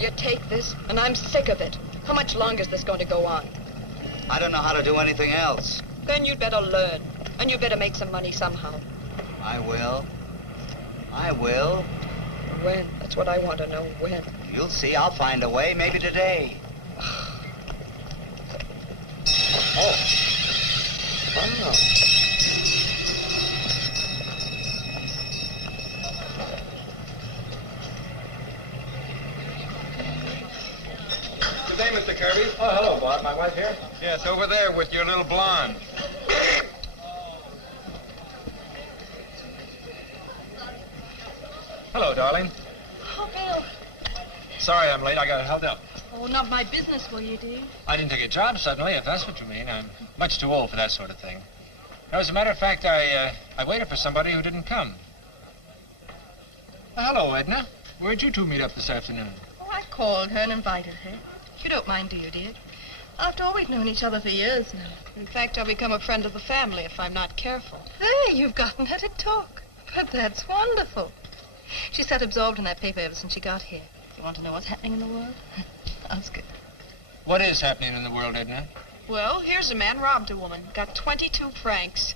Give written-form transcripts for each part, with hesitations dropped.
you take this? And I'm sick of it. How much longer is this going to go on? I don't know how to do anything else. Then you'd better learn. And you better make some money somehow. I will. I will. When? That's what I want to know. When? You'll see. I'll find a way. Maybe today. Oh. Oh. Good day, Mr. Kirby. Oh, hello, Bob. My wife here? Yes, over there with your little blonde. Hello, darling. Oh, Bill. Sorry I'm late. I got held up. Oh, not my business, will you, dear? I didn't take a job suddenly, if that's what you mean. I'm much too old for that sort of thing. Now, as a matter of fact, I waited for somebody who didn't come. Hello, Edna. Where'd you two meet up this afternoon? Oh, I called her and invited her. You don't mind, do you, dear? After all, we've known each other for years now. In fact, I'll become a friend of the family if I'm not careful. There, you've gotten her to talk. But that's wonderful. She's sat absorbed in that paper ever since she got here. You want to know what's happening in the world? Ask her. What is happening in the world, Edna? Well, here's a man robbed a woman. Got 22 francs.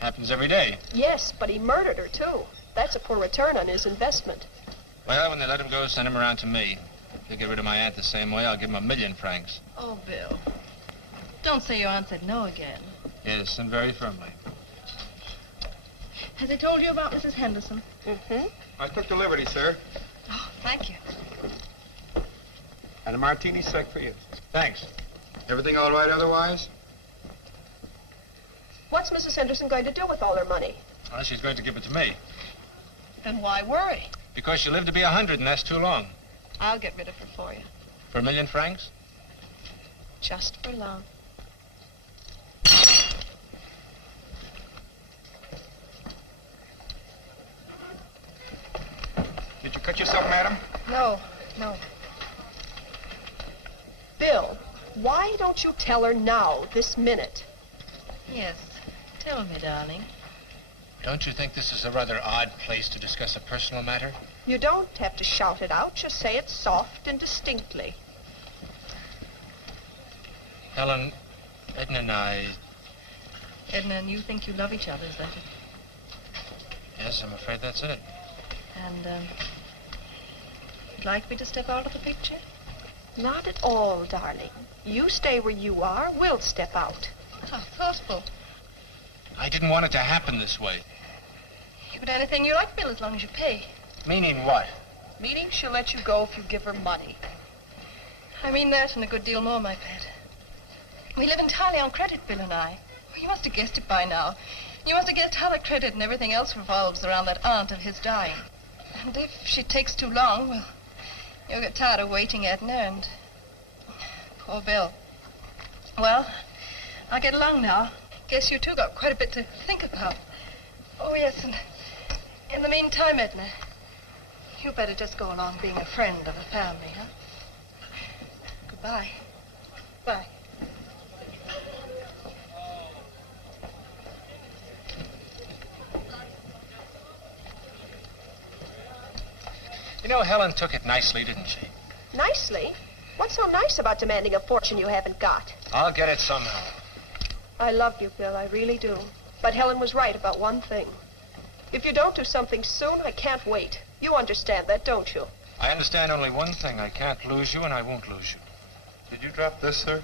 Happens every day. Yes, but he murdered her, too. That's a poor return on his investment. Well, when they let him go, send him around to me. If they get rid of my aunt the same way, I'll give him 1,000,000 francs. Oh, Bill. Don't say your aunt said no again. Yes, and very firmly. Has he told you about Mrs. Henderson? Mm-hmm. I took the liberty, sir. Oh, thank you. And a martini sec for you. Thanks. Everything all right otherwise? What's Mrs. Henderson going to do with all her money? Well, she's going to give it to me. Then why worry? Because she'll live to be 100, and that's too long. I'll get rid of her for you. For 1,000,000 francs? Just for love. Did you cut yourself, madam? No. Bill, why don't you tell her now, this minute? Yes. Tell me, darling. Don't you think this is a rather odd place to discuss a personal matter? You don't have to shout it out. Just say it soft and distinctly. Helen, Edna and I... Edna and you think you love each other, is that it? Yes, I'm afraid that's it. And, you'd like me to step out of the picture? Not at all, darling. You stay where you are. We'll step out. How thoughtful. I didn't want it to happen this way. You can do anything you like, Bill, as long as you pay. Meaning what? Meaning she'll let you go if you give her money. I mean that and a good deal more, my pet. We live entirely on credit, Bill and I. You must have guessed it by now. You must have guessed how the credit and everything else revolves around that aunt of his dying. And if she takes too long, well, you'll get tired of waiting, Edna, and... Poor Bill. Well, I'll get along now. Guess you two got quite a bit to think about. Oh, yes, and in the meantime, Edna, you better just go along being a friend of the family, huh? Goodbye. Bye. You know, Helen took it nicely, didn't she? Nicely? What's so nice about demanding a fortune you haven't got? I'll get it somehow. I love you, Bill. I really do. But Helen was right about one thing. If you don't do something soon, I can't wait. You understand that, don't you? I understand only one thing. I can't lose you, and I won't lose you. Did you drop this, sir?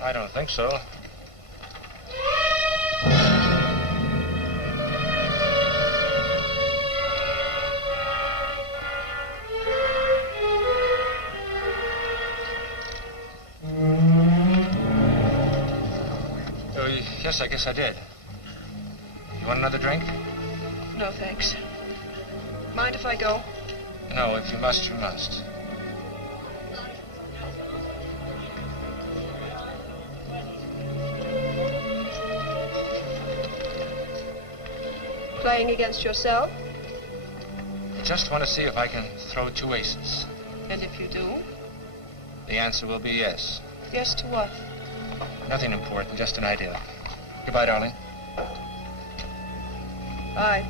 I don't think so. Yes, I guess I did. You want another drink? No, thanks. Mind if I go? No, if you must, you must. Playing against yourself? I just want to see if I can throw 2 aces. And if you do? The answer will be yes. Yes to what? Nothing important, just an idea. Goodbye, darling. Bye.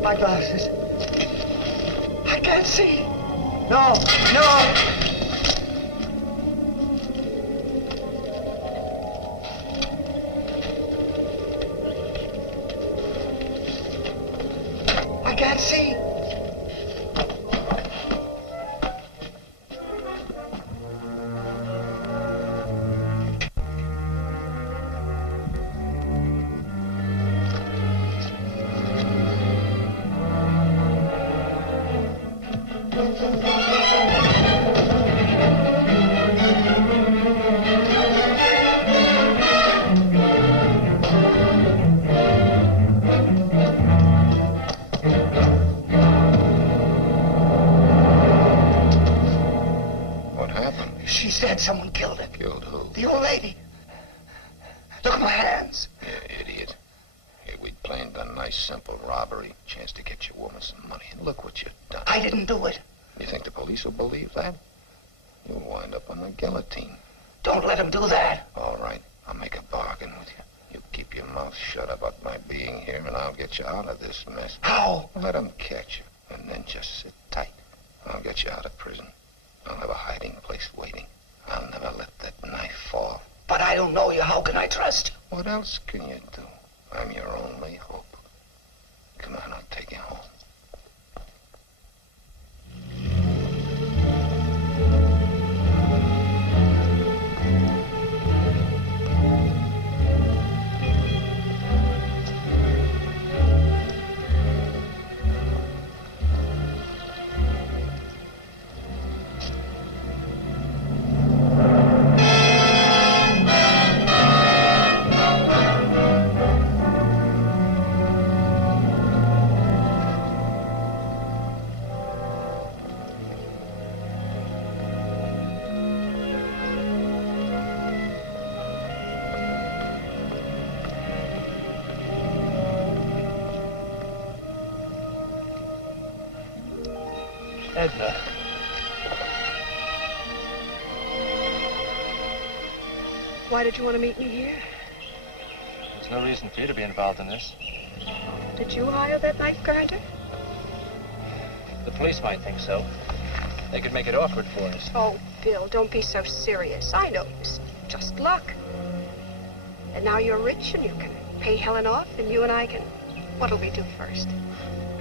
My glasses. I can't see. No, no. I can't see. She said someone killed her. Killed who? The old lady. Look at my hands. You idiot. Here we'd planned a nice, simple robbery. Chance to get your woman some money. And look what you've done. I didn't do it. You think the police will believe that? You'll wind up on the guillotine. Don't let him do that. All right. I'll make a bargain with you. You keep your mouth shut about my being here, and I'll get you out of this mess. How? Let them catch you, and then just sit tight. I'll get you out of prison. I'll have a hiding place waiting. I'll never let that knife fall. But I don't know you. How can I trust you? What else can you do? I'm your only hope. Come on, I'll take you home. Edna. Why did you want to meet me here? There's no reason for you to be involved in this. Did you hire that knife grinder? The police might think so. They could make it awkward for us. Oh, Bill, don't be so serious. I know it's just luck. And now you're rich and you can pay Helen off and you and I can... What'll we do first?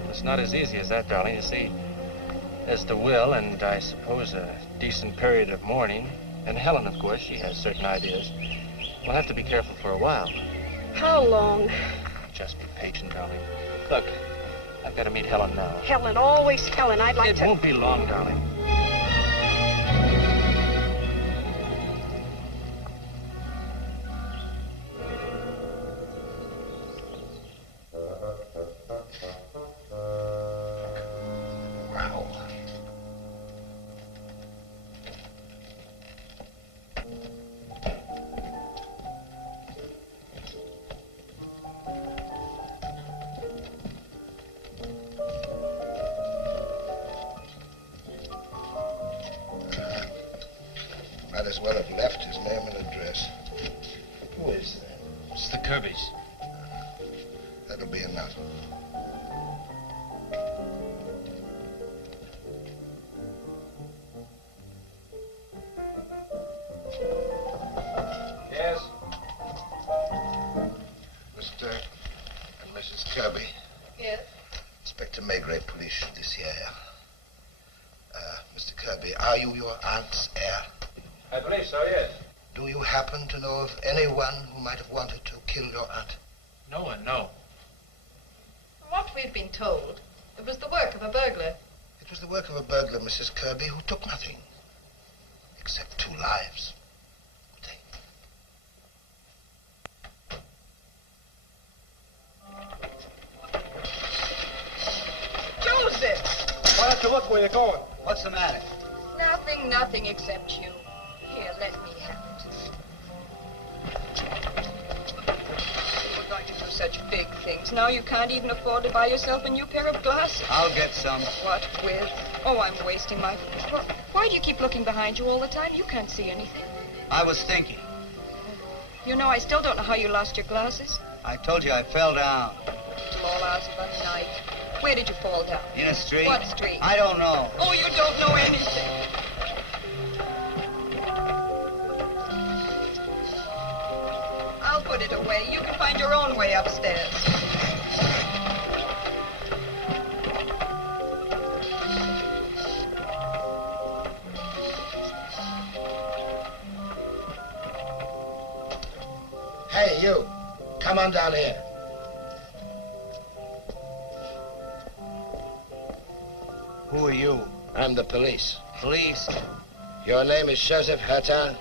It's not as easy as that, darling. You see, there's the will and I suppose a decent period of mourning. And Helen, of course, she has certain ideas. We'll have to be careful for a while. How long? Just be patient, darling. Look, I've got to meet Helen now. Helen, always Helen. I'd like It to... won't be long, darling. Wow. Might as well have left his name and address. Who is that? It's the Kirbys. That'll be enough. Yes? Mr. and Mrs. Kirby. Yes? Inspector Maigret, Police Judiciaire. Mr. Kirby, are you your aunt's heir? I believe so, yes. Do you happen to know of anyone who might have wanted to kill your aunt? No one, no. From what we've been told, it was the work of a burglar. It was the work of a burglar, Mrs. Kirby, who took nothing. Except 2 lives. Joseph! Why don't you look where you're going? What's the matter? Nothing except you. Here, let me have it. You were going to do such big things. Now you can't even afford to buy yourself a new pair of glasses. I'll get some. What with? Oh, I'm wasting my... Why do you keep looking behind you all the time? You can't see anything. I was thinking. You know, I still don't know how you lost your glasses. I told you I fell down. Till all hours of the night. Where did you fall down? In a street. What street? I don't know. Oh, you don't know anything. I'll put it away. You can find your own way upstairs. Hey, you. Come on down here. Who are you? I'm the police. Police? Your name is Joseph Hertin.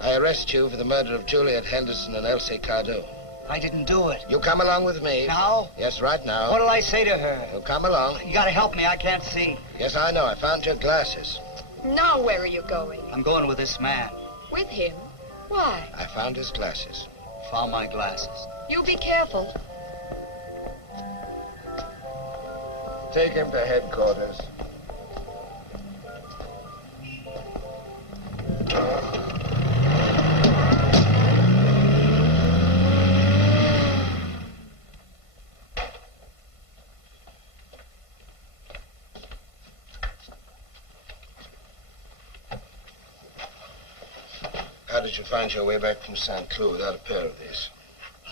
I arrest you for the murder of Juliet Henderson and Elsie Cardew. I didn't do it. You come along with me. Now? Yes, right now. What'll I say to her? You come along. You gotta help me. I can't see. Yes, I know. I found your glasses. Now where are you going? I'm going with this man. With him? Why? I found his glasses. Found my glasses. You be careful. Take him to headquarters. How did you find your way back from St. Cloud without a pair of these?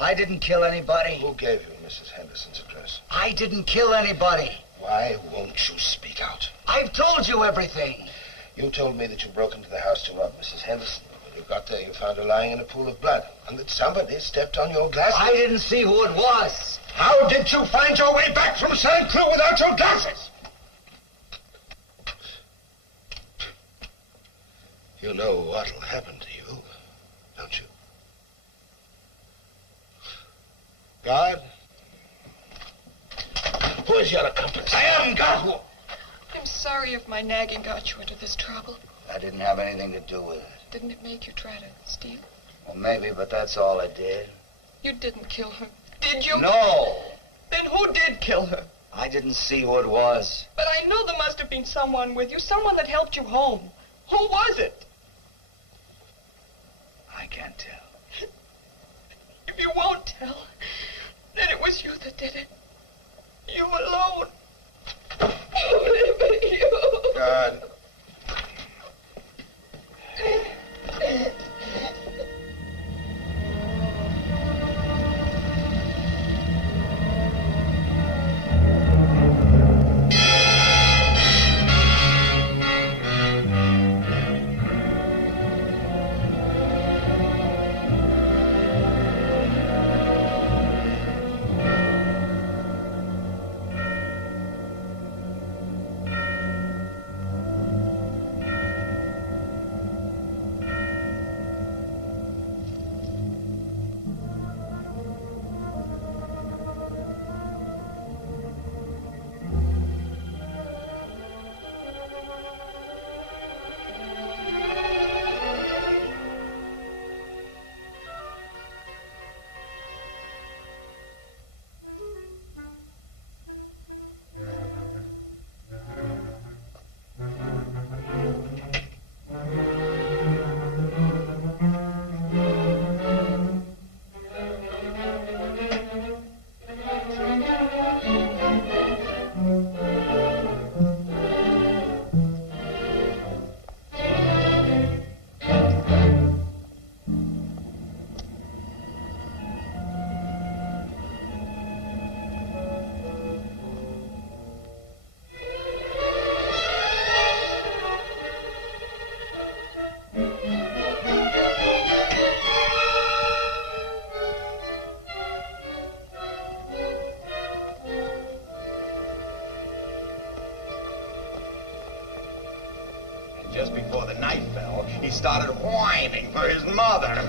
I didn't kill anybody. Who gave you Mrs. Henderson's address? I didn't kill anybody. Why won't you speak out? I've told you everything. You told me that you broke into the house to rob Mrs. Henderson. When you got there, you found her lying in a pool of blood, and that somebody stepped on your glasses. I didn't see who it was. How did you find your way back from St. Cloud without your glasses? You know what'll happen to you, don't you? God? Who is your accomplice? I am God. Who? I'm sorry if my nagging got you into this trouble. I didn't have anything to do with it. Didn't it make you try to steal? Well, maybe, but that's all I did. You didn't kill her, did you? No. Then who did kill her? I didn't see who it was. But I know there must have been someone with you, someone that helped you home. Who was it? I can't tell. If you won't tell, then it was you that did it. You alone. Only you. God. Just before the night fell, he started whining for his mother.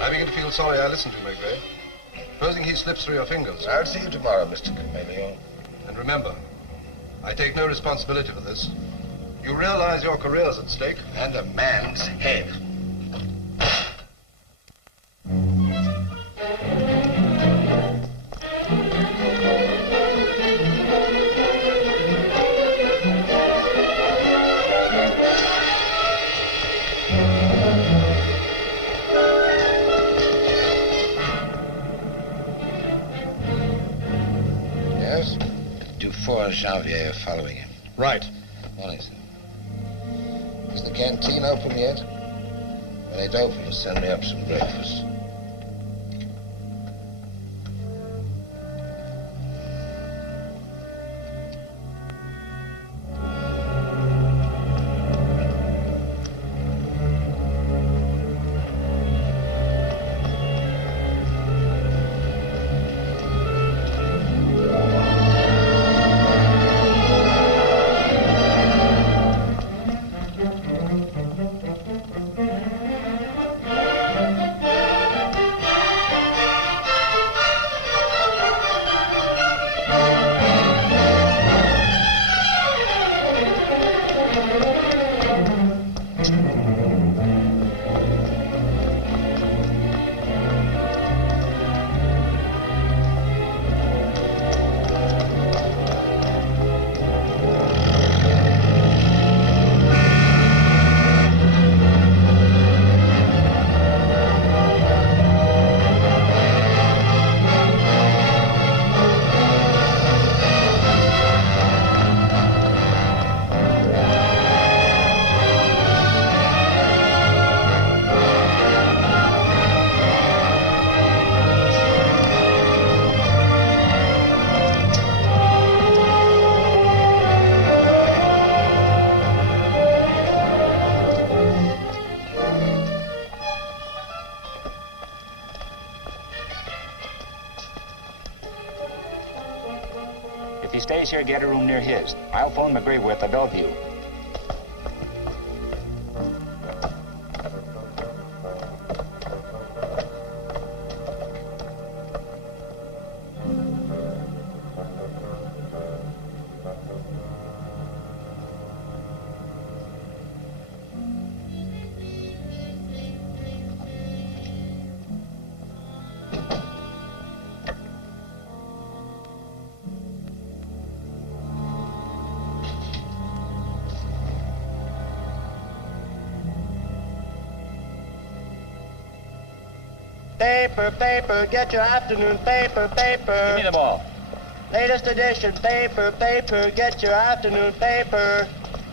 I begin to feel sorry I listened to McVeigh. Supposing he slips through your fingers. I'll see you tomorrow, Mr. Chameleon. And remember, I take no responsibility for this. You realize your career's at stake. And a man's head. Janvier following him. Right. Morning, sir. Is the canteen open yet? When it's open, send me up some breakfast. If he stays here, get a room near his. I'll phone McGrave at the Bellevue. Paper, paper, get your afternoon paper, paper. Give me the ball. Latest edition, paper, paper, get your afternoon paper.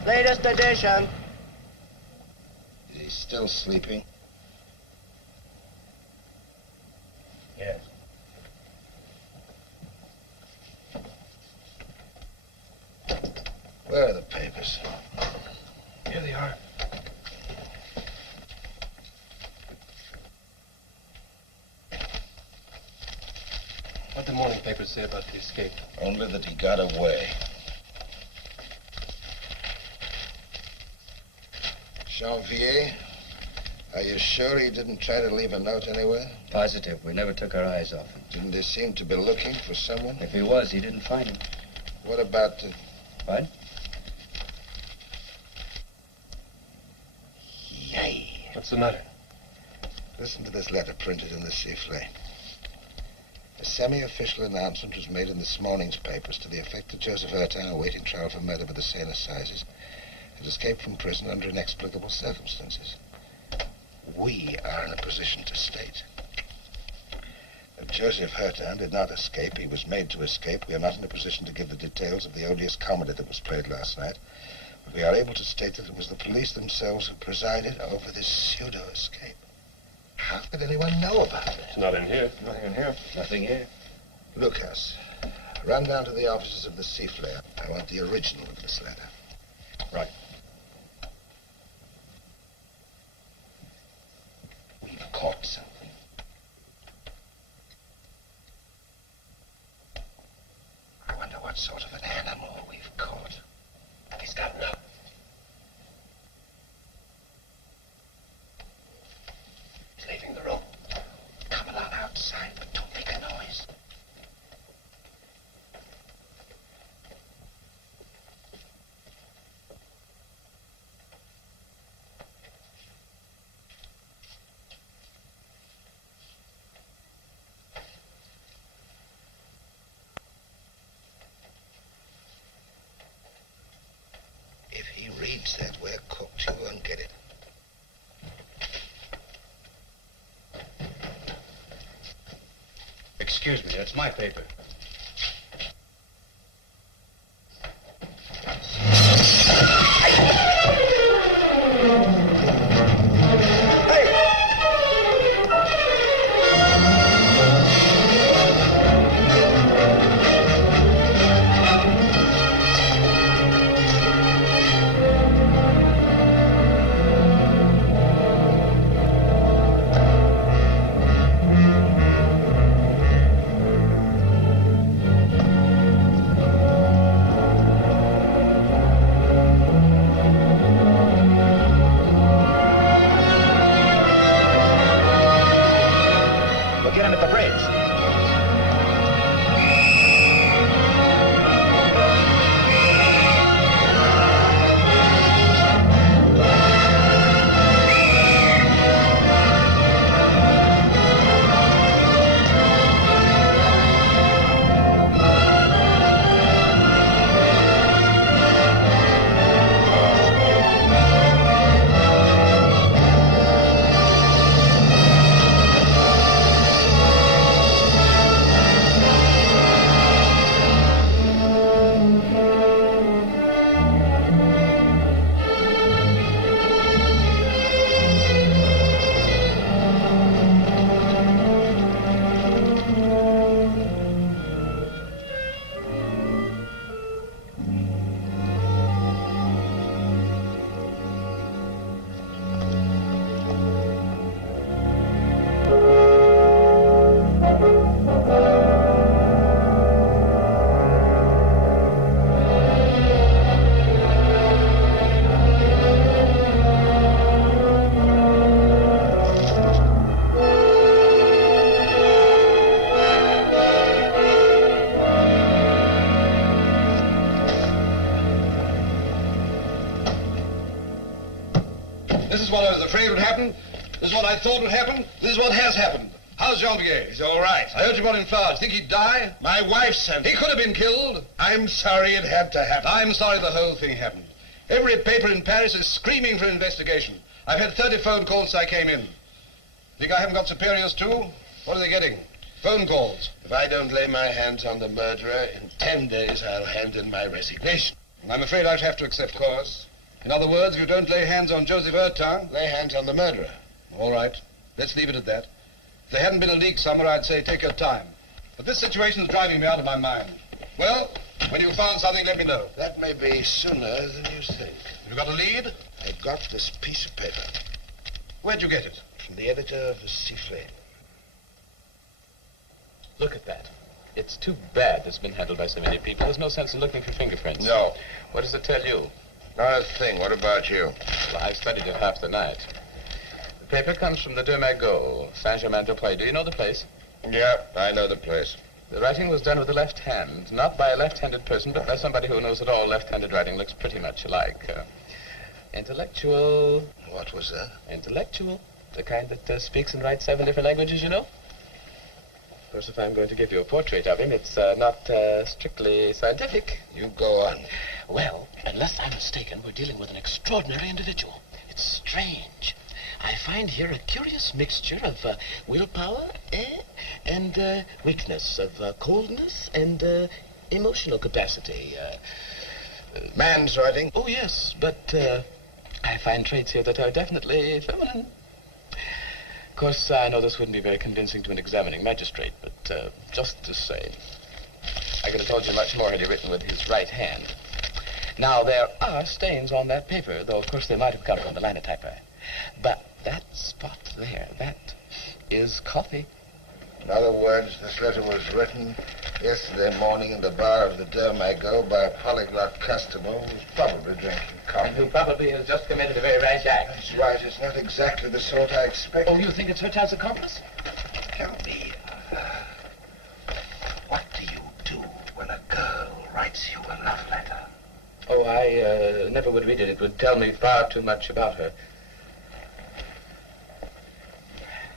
Latest edition. Is he still sleeping? Yes. Where are the papers? Here they are. What did the morning papers say about the escape? Only that he got away. Janvier, Are you sure he didn't try to leave a note anywhere? Positive. We never took our eyes off him. Didn't he seem to be looking for someone? If he was, he didn't find him. What about What? Yay. What's the matter? Listen to this letter printed in the Sifflet. A semi-official announcement was made in this morning's papers to the effect that Joseph Ertin, awaiting trial for murder by the Seine Assizes, had escaped from prison under inexplicable circumstances. We are in a position to state that Joseph Ertin did not escape. He was made to escape. We are not in a position to give the details of the odious comedy that was played last night. But we are able to state that it was the police themselves who presided over this pseudo-escape. How could anyone know about it? It's not in here. Nothing in here. Nothing here. Lucas, run down to the offices of the Sifflet. I want the original of this letter. Right. We've caught something. I wonder what sort of an animal we've caught. He's gotten up. He's leaving the room. Come along outside, but don't make a noise. If he reads that, we're cooked. He won't get it. Excuse me, that's my paper. This is what I was afraid would happen. This is what I thought would happen. This is what has happened. How's Jean-Pierre? He's all right. I heard you brought him flowers. Think he'd die? My wife sent He could have been killed. I'm sorry it had to happen. I'm sorry the whole thing happened. Every paper in Paris is screaming for investigation. I've had 30 phone calls since I came in. Think I haven't got superiors too? What are they getting? Phone calls. If I don't lay my hands on the murderer, in 10 days I'll hand in my resignation. I'm afraid I shall have to accept. Of course. In other words, if you don't lay hands on Joseph Ertin... Lay hands on the murderer. All right. Let's leave it at that. If there hadn't been a leak somewhere, I'd say take your time. But this situation is driving me out of my mind. Well, when you've found something, let me know. That may be sooner than you think. Have you got a lead? I got this piece of paper. Where'd you get it? From the editor of the Sifflet. Look at that. It's too bad it's been handled by so many people. There's no sense in looking for fingerprints. No. What does it tell you? Not a thing. What about you? Well, I've studied it half the night. The paper comes from the Deux Magots, Saint-Germain-des-Prés. Do you know the place? Yeah, I know the place. The writing was done with the left hand, not by a left-handed person, but by somebody who knows that all left-handed writing looks pretty much alike. Intellectual. What was that? Intellectual. The kind that speaks and writes 7 different languages, you know? Of course, if I'm going to give you a portrait of him, it's not strictly scientific. You go on. Well, unless I'm mistaken, we're dealing with an extraordinary individual. It's strange. I find here a curious mixture of willpower and weakness, of coldness and emotional capacity. Man's writing? Oh, yes, but I find traits here that are definitely feminine. Of course, I know this wouldn't be very convincing to an examining magistrate, but just the same. I could have told you much more had he written with his right hand. Now, there are stains on that paper, though, of course, they might have come from the linotyper. But that spot there, that is coffee. In other words, this letter was written yesterday morning in the bar of the Deux Magots by a polyglot customer who was probably drinking coffee. And who probably has just committed a very rash act. That's right. It's not exactly the sort I expected. Oh, you think it's Herta's accomplice? Tell me, what do you do when a girl writes you a love letter? Oh, I never would read it. It would tell me far too much about her.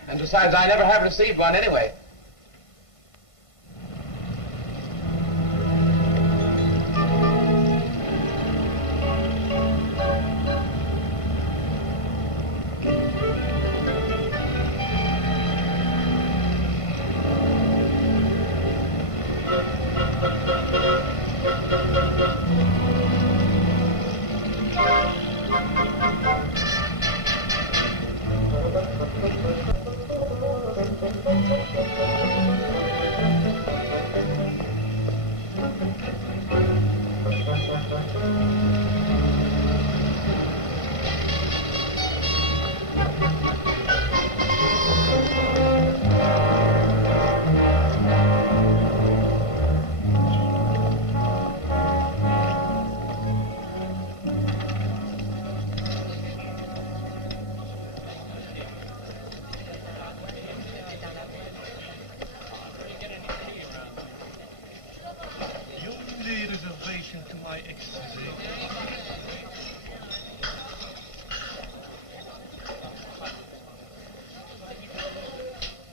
And besides, I never have received one anyway.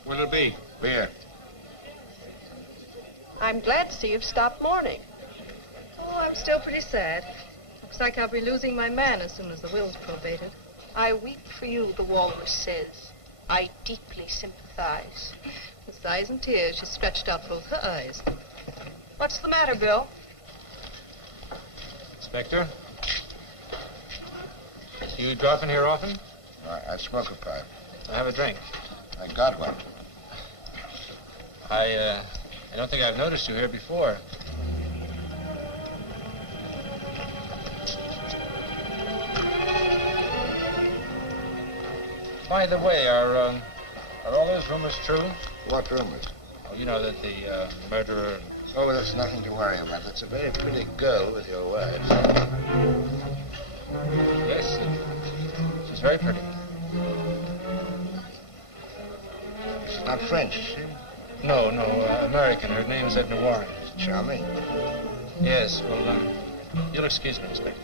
What'll it be? Beer. I'm glad to see you've stopped mourning. Oh, I'm still pretty sad. Looks like I'll be losing my man as soon as the will's probated. I weep for you, the walrus says. I deeply sympathize. With sighs and tears, she stretched out both her eyes. What's the matter, Bill? Inspector? You drop in here often? I smoke a pipe. I have a drink. I got one. I don't think I've noticed you here before. By the way, are all those rumors true? What rumors? Oh, you know that the murderer... Oh, that's nothing to worry about. That's a very pretty girl with your wife. Yes, she's very pretty. She's not French, is she? No, American. Her name's Edna Warren. Charming. Yes, well, you'll excuse me, Inspector.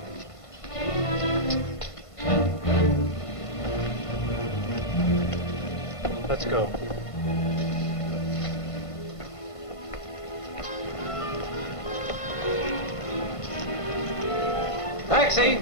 Let's go. Taxi!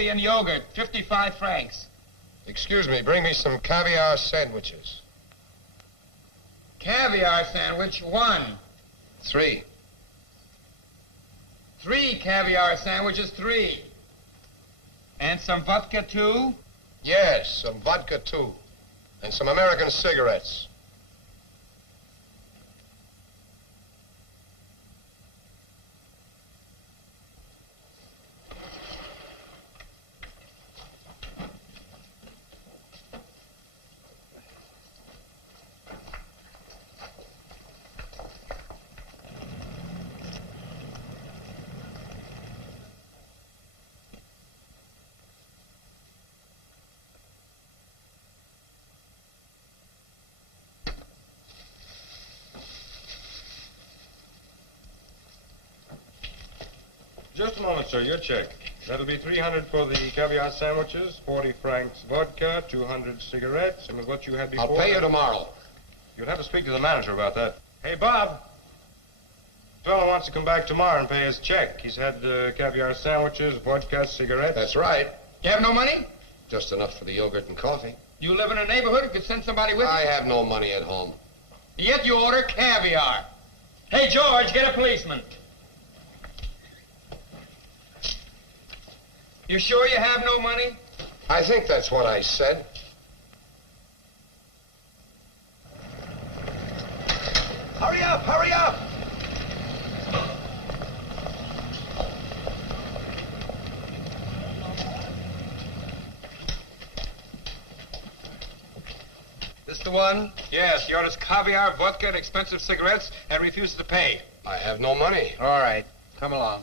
coffee and yogurt, 55 francs. Excuse me, bring me some caviar sandwiches. Caviar sandwich, 1. 3. 3 caviar sandwiches, 3. And some vodka, 2? Yes, some vodka, too. And some American cigarettes. Just a moment, sir. Your check. That'll be 300 for the caviar sandwiches, 40 francs vodka, 200 cigarettes, and with what you had before... I'll pay you tomorrow. You'll have to speak to the manager about that. Hey, Bob. The fellow wants to come back tomorrow and pay his check. He's had caviar sandwiches, vodka, cigarettes. That's right. You have no money? Just enough for the yogurt and coffee. You live in a neighborhood who could send somebody with I you? have no money at home. Yet you order caviar. Hey, George, get a policeman. You sure you have no money? I think that's what I said. Hurry up, hurry up! This the one? Yes, he orders caviar, vodka, and expensive cigarettes and refuses to pay. I have no money. All right, come along.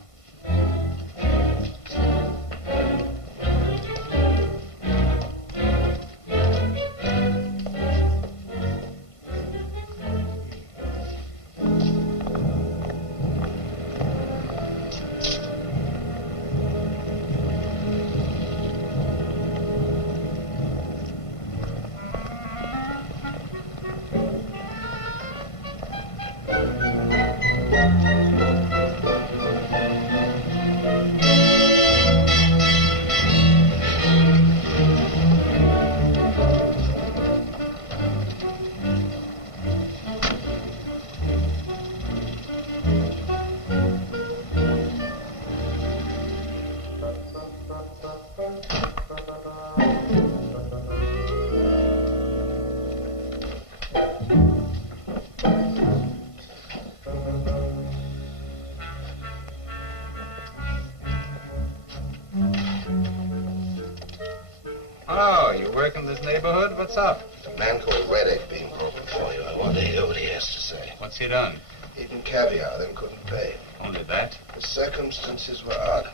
Oh, you work in this neighborhood? What's up? A man called Reddick being broken for you. I want to hear what he has to say. What's he done? Eaten caviar, then couldn't pay. Only that? The circumstances were odd.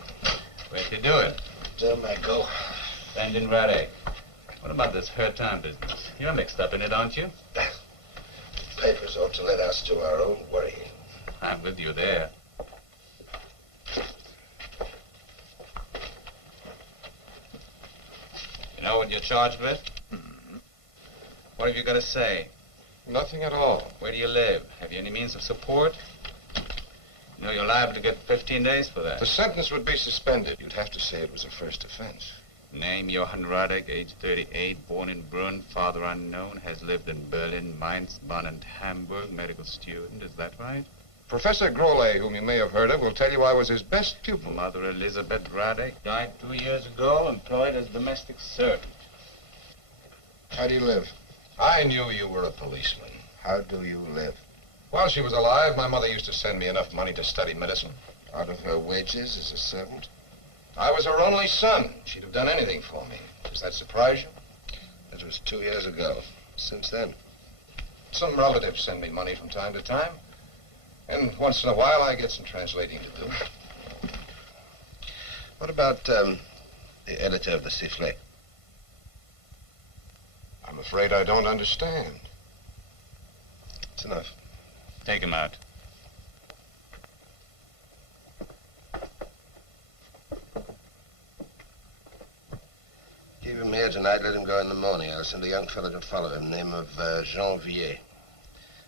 Where'd you do it? Down my go. Stand in Raleigh. What about this her town business? You're mixed up in it, aren't you? Papers ought to let us do our own worrying. I'm with you there. You know what you're charged with? Mm-hmm. What have you got to say? Nothing at all. Where do you live? Have you any means of support? You know you're liable to get 15 days for that. The sentence would be suspended. You'd have to say it was a first offense. Name Johann Radek, age 38, born in Brunn, father unknown, has lived in Berlin, Mainz, Bonn, and Hamburg, medical student. Is that right? Professor Grole, whom you may have heard of, will tell you I was his best pupil. Mother Elizabeth Radek died 2 years ago, employed as domestic servant. How do you live? I knew you were a policeman. How do you live? While she was alive, my mother used to send me enough money to study medicine. Out of her wages as a servant? I was her only son. She'd have done anything for me. Does that surprise you? That was 2 years ago. Since then? Some relatives send me money from time to time. And once in a while, I get some translating to do. What about the editor of the Sifflet? I'm afraid I don't understand. It's enough. Take him out. Keep him here tonight. Let him go in the morning. I'll send a young fellow to follow him, name of Janvier.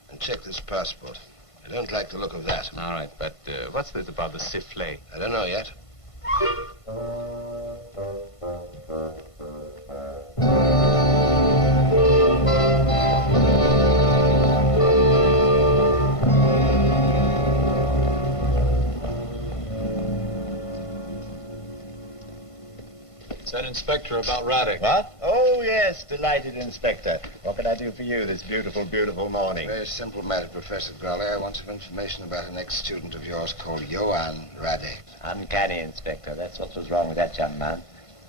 And check this passport. I don't like the look of that. All right, but what's this about the Sifflet? I don't know yet. that inspector about Raddick. What? Oh, yes, delighted, Inspector. What can I do for you this beautiful, beautiful morning? Very simple matter, Professor Growler. I want some information about an ex-student of yours called Johann Raddick. Uncanny, Inspector. That's what was wrong with that young man.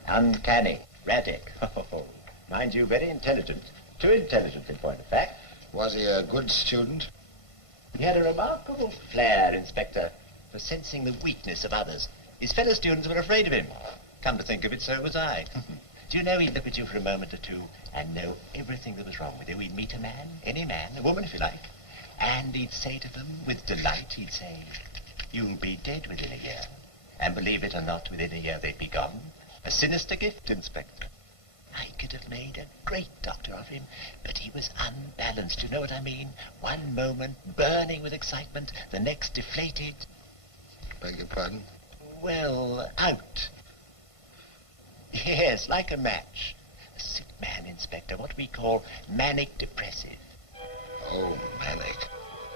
Uncanny. Raddick. Oh, mind you, very intelligent. Too intelligent, in point of fact. Was he a good student? He had a remarkable flair, Inspector, for sensing the weakness of others. His fellow students were afraid of him. Come to think of it, so was I. Do you know, he'd look at you for a moment or two and know everything that was wrong with you. He'd meet a man, any man, a woman if you like, and he'd say to them with delight, he'd say, "You'll be dead within a year." And believe it or not, within a year they'd be gone. A sinister gift, Inspector. I could have made a great doctor of him, but he was unbalanced, you know what I mean? One moment burning with excitement, the next deflated. Beg your pardon? Well, out. Yes, like a match. A sick man, Inspector, what we call manic depressive. Oh, manic.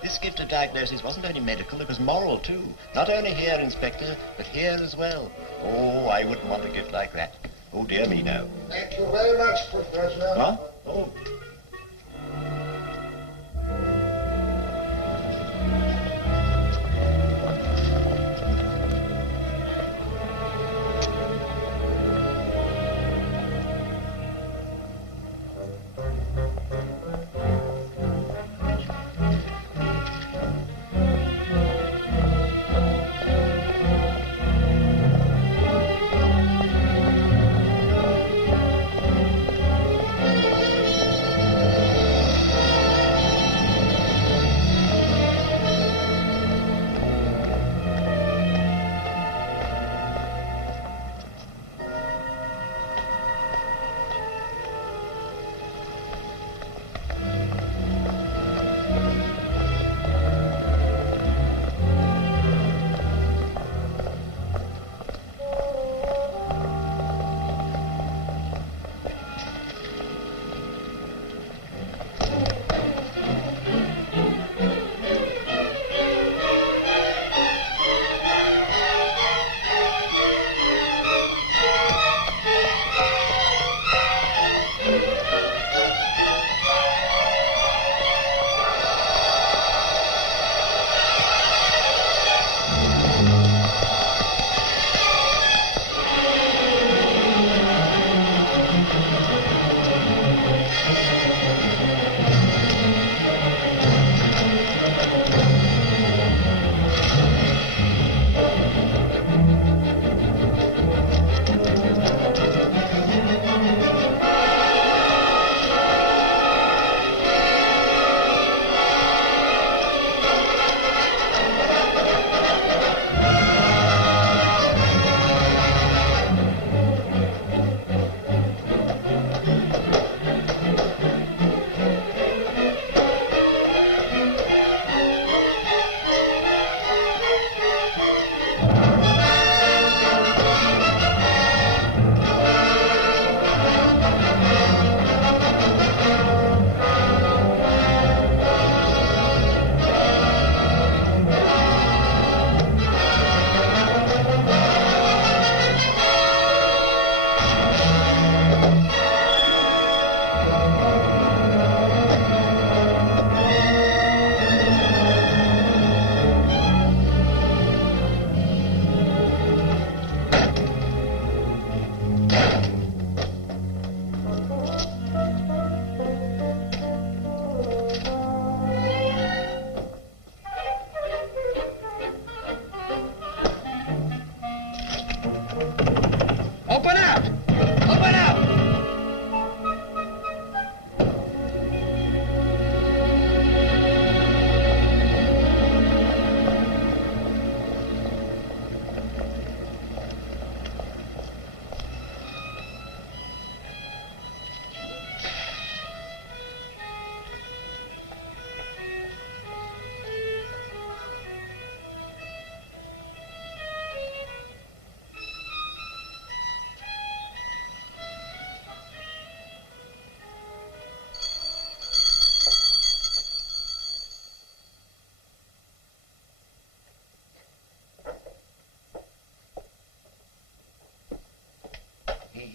This gift of diagnosis wasn't only medical, it was moral, too. Not only here, Inspector, but here as well. Oh, I wouldn't want a gift like that. Oh, dear me, no. Thank you very much, Professor. What? Oh.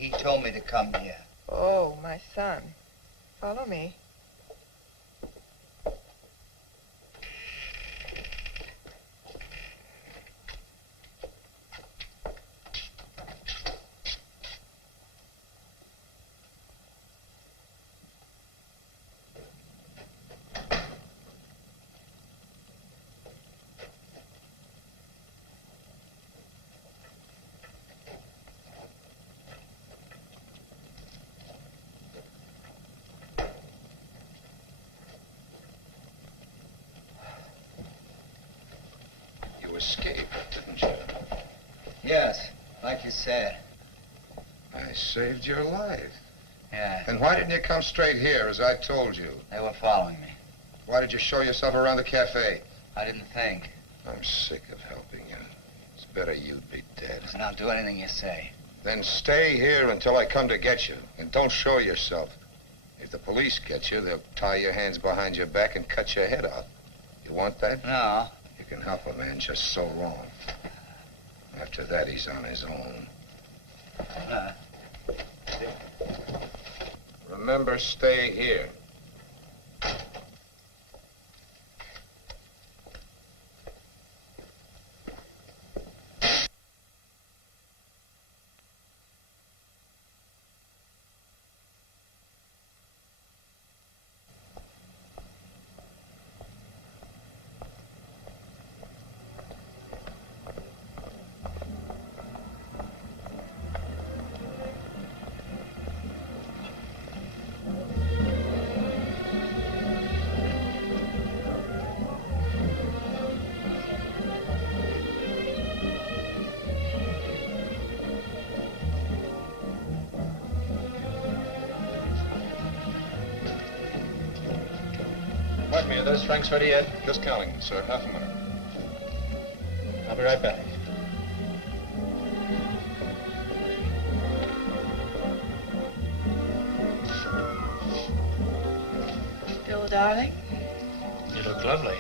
He told me to come here. Oh, my son. Follow me. You escaped, didn't you? Yes, like you said. I saved your life. Yeah. And why didn't you come straight here, as I told you? They were following me. Why did you show yourself around the cafe? I didn't think. I'm sick of helping you. It's better you'd be dead. And I'll do anything you say. Then stay here until I come to get you. And don't show yourself. If the police get you, they'll tie your hands behind your back and cut your head off. You want that? No. You can help a man just so long. After that, he's on his own. Remember, stay here. Pardon me, are those francs ready yet? Just counting, sir. Half a minute. I'll be right back. Bill, darling, You look lovely.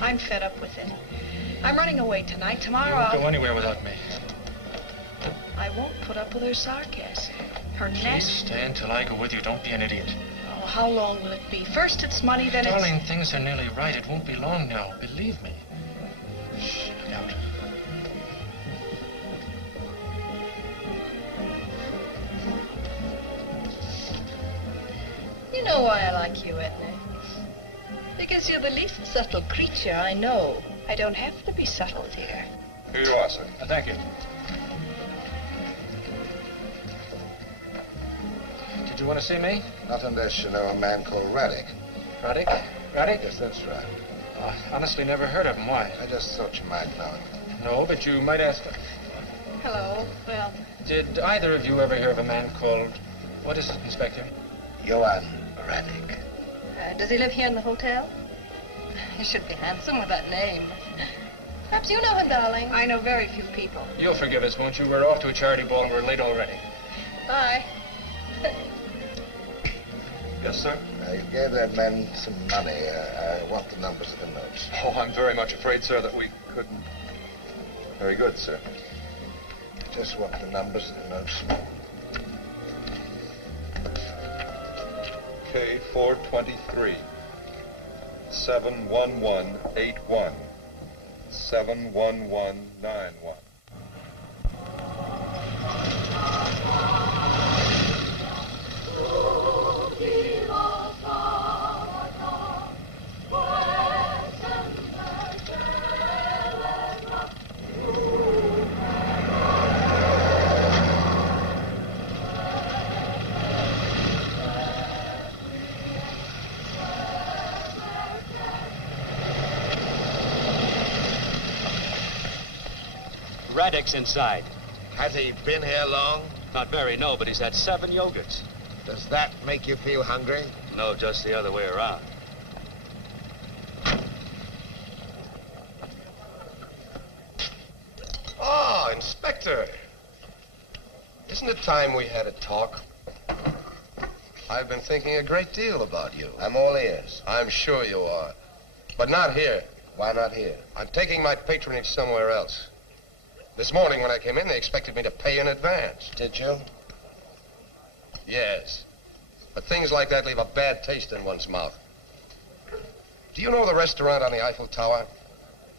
I'm fed up with it. I'm running away tonight. Tomorrow You won't I'll... go anywhere without me. I won't put up with her sarcasm. Her Please nasty... stay until I go with you. Don't be an idiot. Oh, how long will it be? First it's money, then Darling, it's... things are nearly right. It won't be long now. Believe me. Shh, look out. You know why I like you, Edna? Because you're the least subtle creature I know. I don't have to be subtle, dear. Here you are, sir. Thank you. Did you want to see me? Not unless you know a man called Raddick. Raddick? Raddick? Yes, that's right. Honestly, never heard of him. Why? I just thought you might know him. No, but you might ask. Hello. Well, Did either of you ever hear of a man called... What is it, Inspector? Johann Raddick. does he live here in the hotel? He should be handsome with that name. Perhaps you know him, darling. I know very few people. You'll forgive us, won't you? We're off to a charity ball and we're late already. Bye. Yes, sir? You gave that man some money. I want the numbers of the notes. Oh, I'm very much afraid, sir, that we couldn't. Very good, sir. Just want the numbers of the notes. K423 71181 71191. Raddick's inside. Has he been here long? Not very, no, but he's had 7 yogurts. Does that make you feel hungry? No, just the other way around. Ah, Inspector. Isn't it time we had a talk? I've been thinking a great deal about you. I'm all ears. I'm sure you are. But not here. Why not here? I'm taking my patronage somewhere else. This morning when I came in, they expected me to pay in advance. Did you? Yes. But things like that leave a bad taste in one's mouth. Do you know the restaurant on the Eiffel Tower?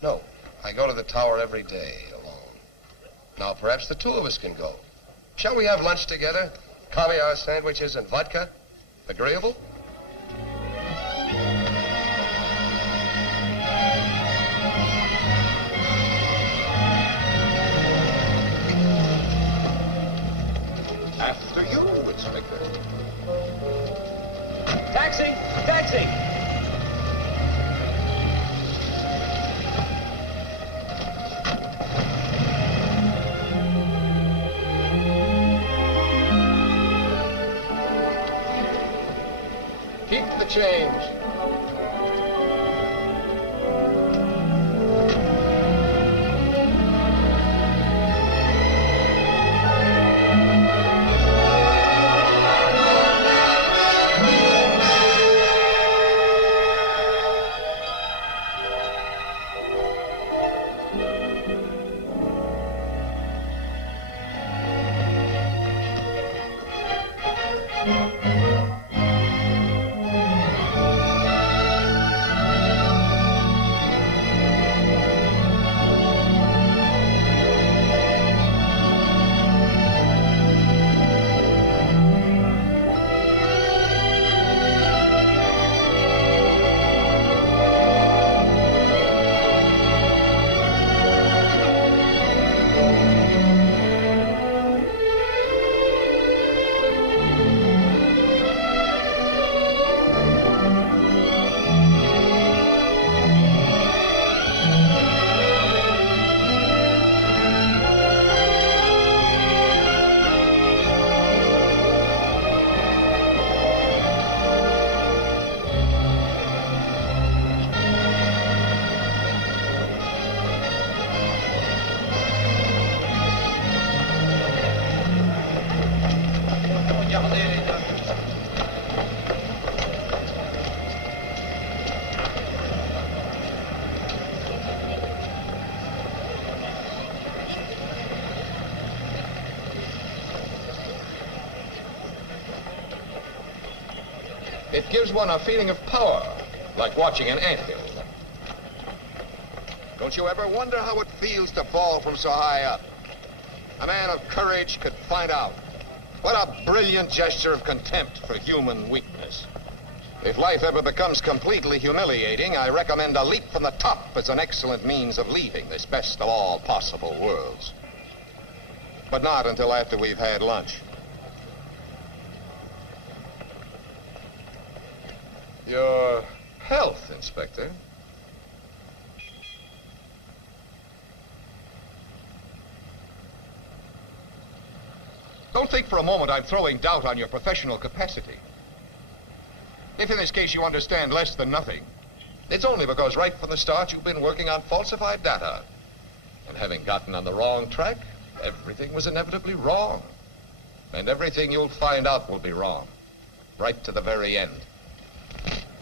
No. I go to the tower every day alone. Now, perhaps the two of us can go. Shall we have lunch together? Caviar sandwiches and vodka? Agreeable? After you, Inspector. Taxi! Taxi! Keep the change. It gives one a feeling of power, like watching an anthill. Don't you ever wonder how it feels to fall from so high up? A man of courage could find out. What a brilliant gesture of contempt for human weakness. If life ever becomes completely humiliating, I recommend a leap from the top as an excellent means of leaving this best of all possible worlds. But not until after we've had lunch. Your health, Inspector. Don't think for a moment I'm throwing doubt on your professional capacity. If in this case you understand less than nothing, it's only because right from the start you've been working on falsified data. And having gotten on the wrong track, everything was inevitably wrong. And everything you'll find out will be wrong. Right to the very end.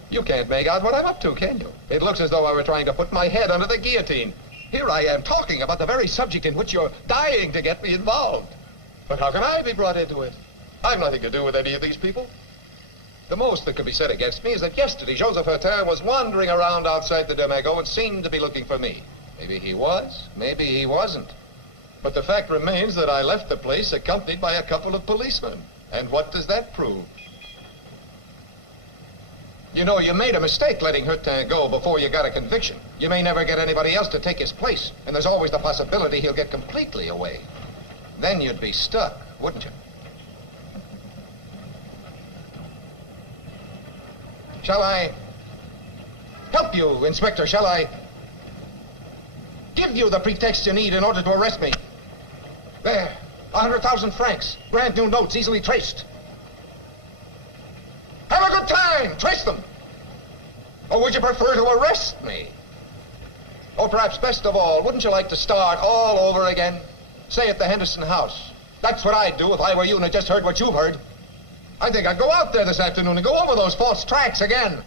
You can't make out what I'm up to, can you? It looks as though I were trying to put my head under the guillotine. Here I am talking about the very subject in which you're dying to get me involved. But how can I be brought into it? I've nothing to do with any of these people. The most that could be said against me is that yesterday Joseph Hertin was wandering around outside the Domingo and seemed to be looking for me. Maybe he was, maybe he wasn't. But the fact remains that I left the place accompanied by a couple of policemen. And what does that prove? You know, you made a mistake letting Hertin go before you got a conviction. You may never get anybody else to take his place, and there's always the possibility he'll get completely away. Then you'd be stuck, wouldn't you? Shall I help you, Inspector? Shall I give you the pretext you need in order to arrest me? There, 100,000 francs, brand new notes, easily traced. Have a good time! Trace them! Or would you prefer to arrest me? Or perhaps best of all, wouldn't you like to start all over again? Say at the Henderson house. That's what I'd do if I were you and had just heard what you've heard. I think I'd go out there this afternoon and go over those false tracks again.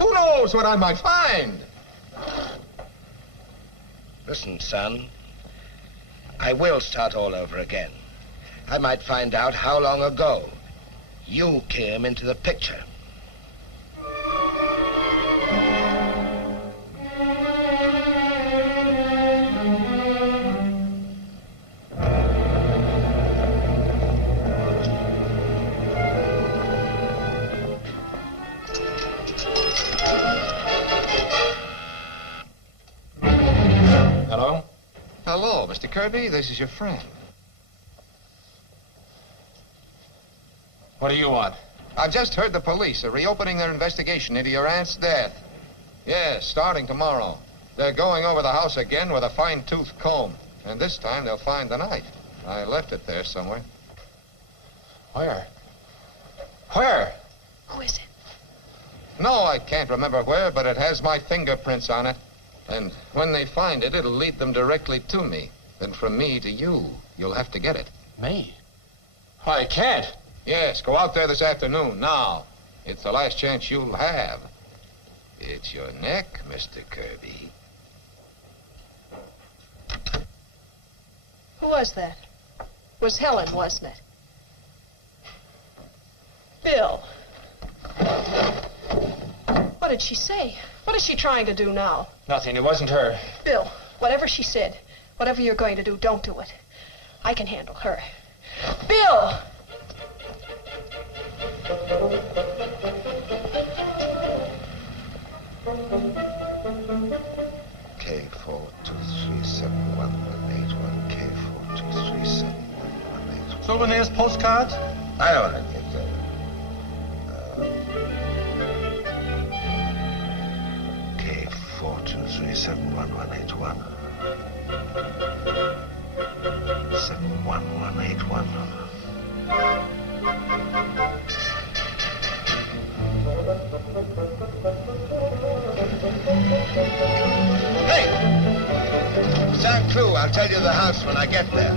Who knows what I might find? Listen, son. I will start all over again. I might find out how long ago you came into the picture. Hello? Hello, Mr. Kirby. This is your friend. What do you want? I've just heard the police are reopening their investigation into your aunt's death. Yes, starting tomorrow. They're going over the house again with a fine-tooth comb. And this time they'll find the knife. I left it there somewhere. Where? Where? Who is it? No, I can't remember where, but it has my fingerprints on it. And when they find it, it'll lead them directly to me. Then from me to you, you'll have to get it. Me? I can't. Yes, go out there this afternoon, now. It's the last chance you'll have. It's your neck, Mr. Kirby. Who was that? It was Helen, wasn't it? Bill. What did she say? What is she trying to do now? Nothing. It wasn't her. Bill, whatever she said, whatever you're going to do, don't do it. I can handle her. Bill! K4237181, K4237181. Souvenirs, postcards? I don't want to get K4237181. 71181. Hey! Sans clue. I'll tell you the house when I get there.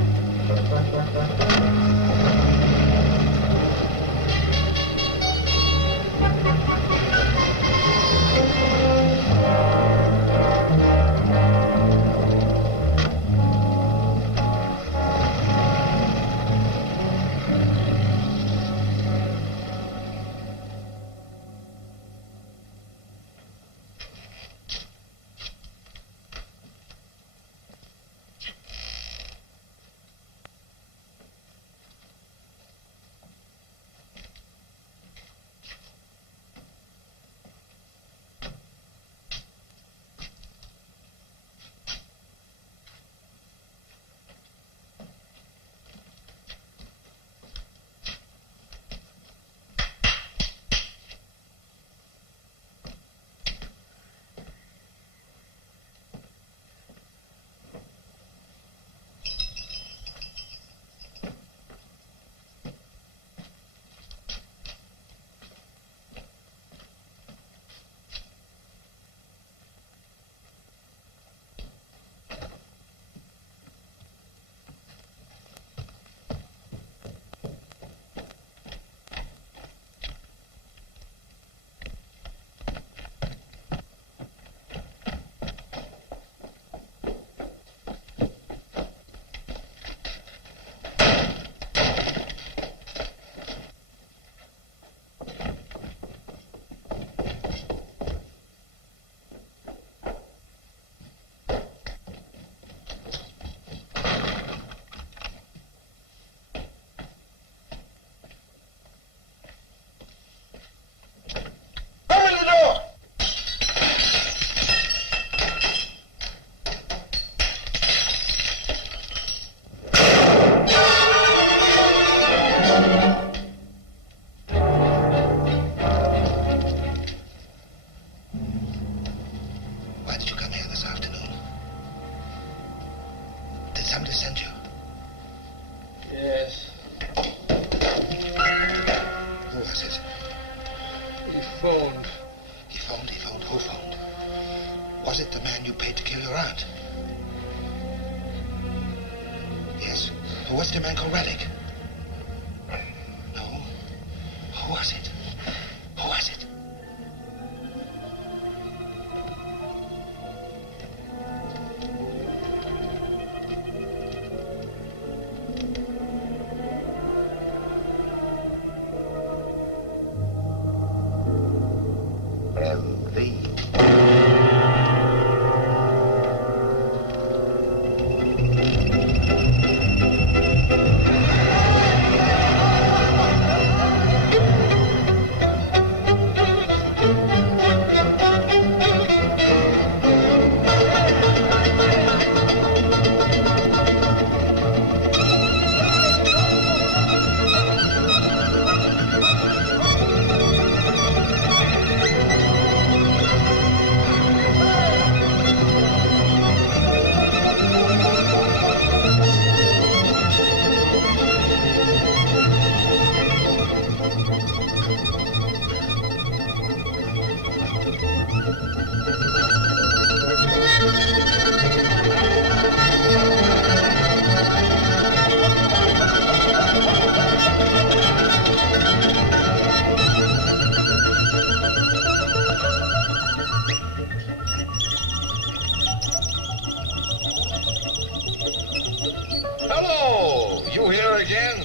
again.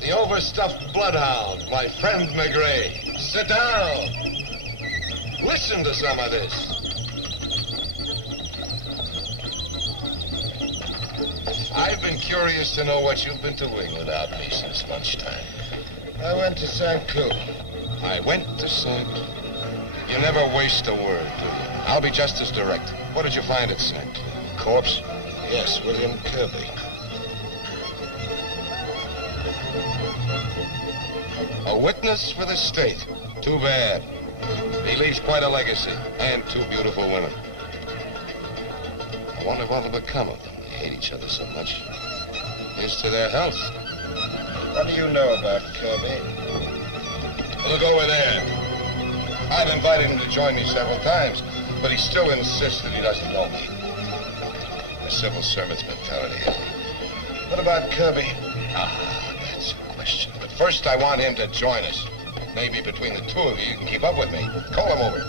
The overstuffed bloodhound, my friend McGray. Sit down. Listen to some of this. I've been curious to know what you've been doing without me since lunchtime. I went to St. Cloud. I went to St. Cloud. You never waste a word, do you? I'll be just as direct. What did you find at St. Cloud? Corpse? Yes, William Kirby. A witness for the state. Too bad. He leaves quite a legacy, and two beautiful women. I wonder what will become of them. They hate each other so much. Here's to their health. What do you know about Kirby? Look over there. I've invited him to join me several times, but he still insists that he doesn't know me. A civil servant's mentality. What about Kirby? Ah, that's a question. But first I want him to join us. Maybe between the two of you can keep up with me. Call him over.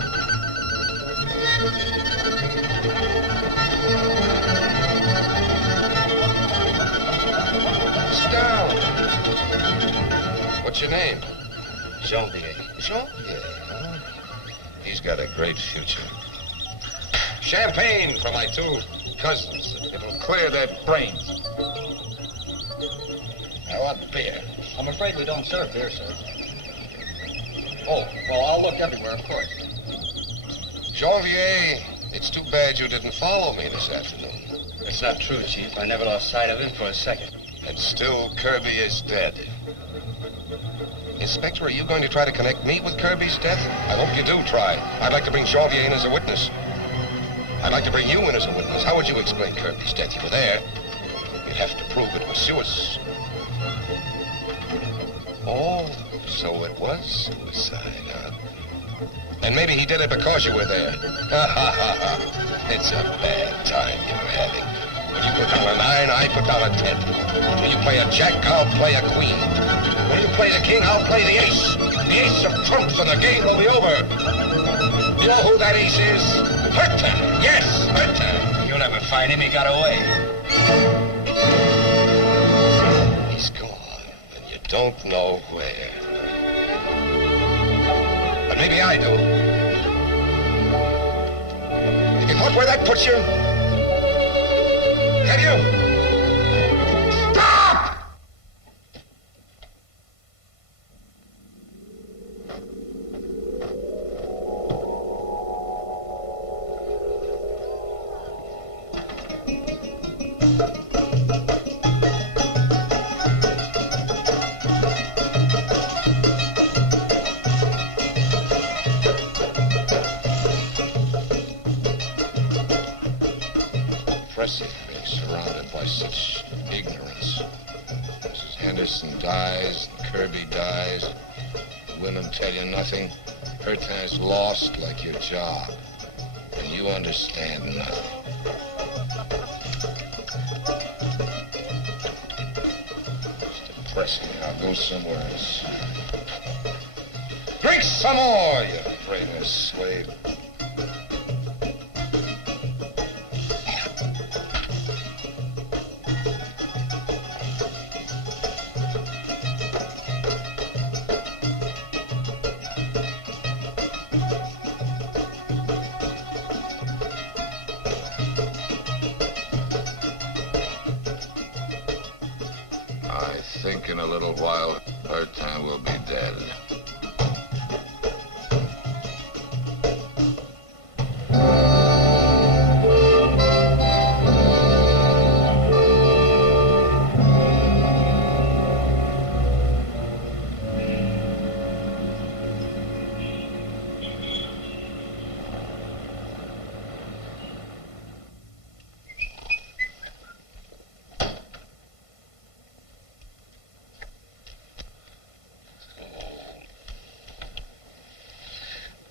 Sit down. What's your name? Janvier. Janvier, huh? He's got a great future. Champagne for my two cousins. It'll clear their brains. I want beer. I'm afraid we don't serve beer, sir. Oh, well, I'll look everywhere, of course. Janvier, it's too bad you didn't follow me this afternoon. That's not true, Chief. I never lost sight of him for a second. And still Kirby is dead. Inspector, are you going to try to connect me with Kirby's death? I hope you do try. I'd like to bring Janvier in as a witness. I'd like to bring you in as a witness. How would you explain Kirby's death? You were there. You'd have to prove it was suicide. Oh, so it was suicide, huh? And maybe he did it because you were there. Ha ha ha ha. It's a bad time you're having. When you put down a 9, I put down a 10. When you play a jack, I'll play a queen. When you play the king, I'll play the ace. The ace of trumps and the game will be over. You know who that ace is? Herta. Yes, Herta. You'll never find him. He got away. He's gone, and you don't know where. But maybe I do. Have you thought where that puts you? Have you? Stop! Impressive being surrounded by such ignorance. Mrs. Henderson dies, Kirby dies, the women tell you nothing. Her time's lost like your job, and you understand nothing. It's depressing. I'll go somewhere else. Drink some more, you brainless slave. I think in a little while, her time will be dead.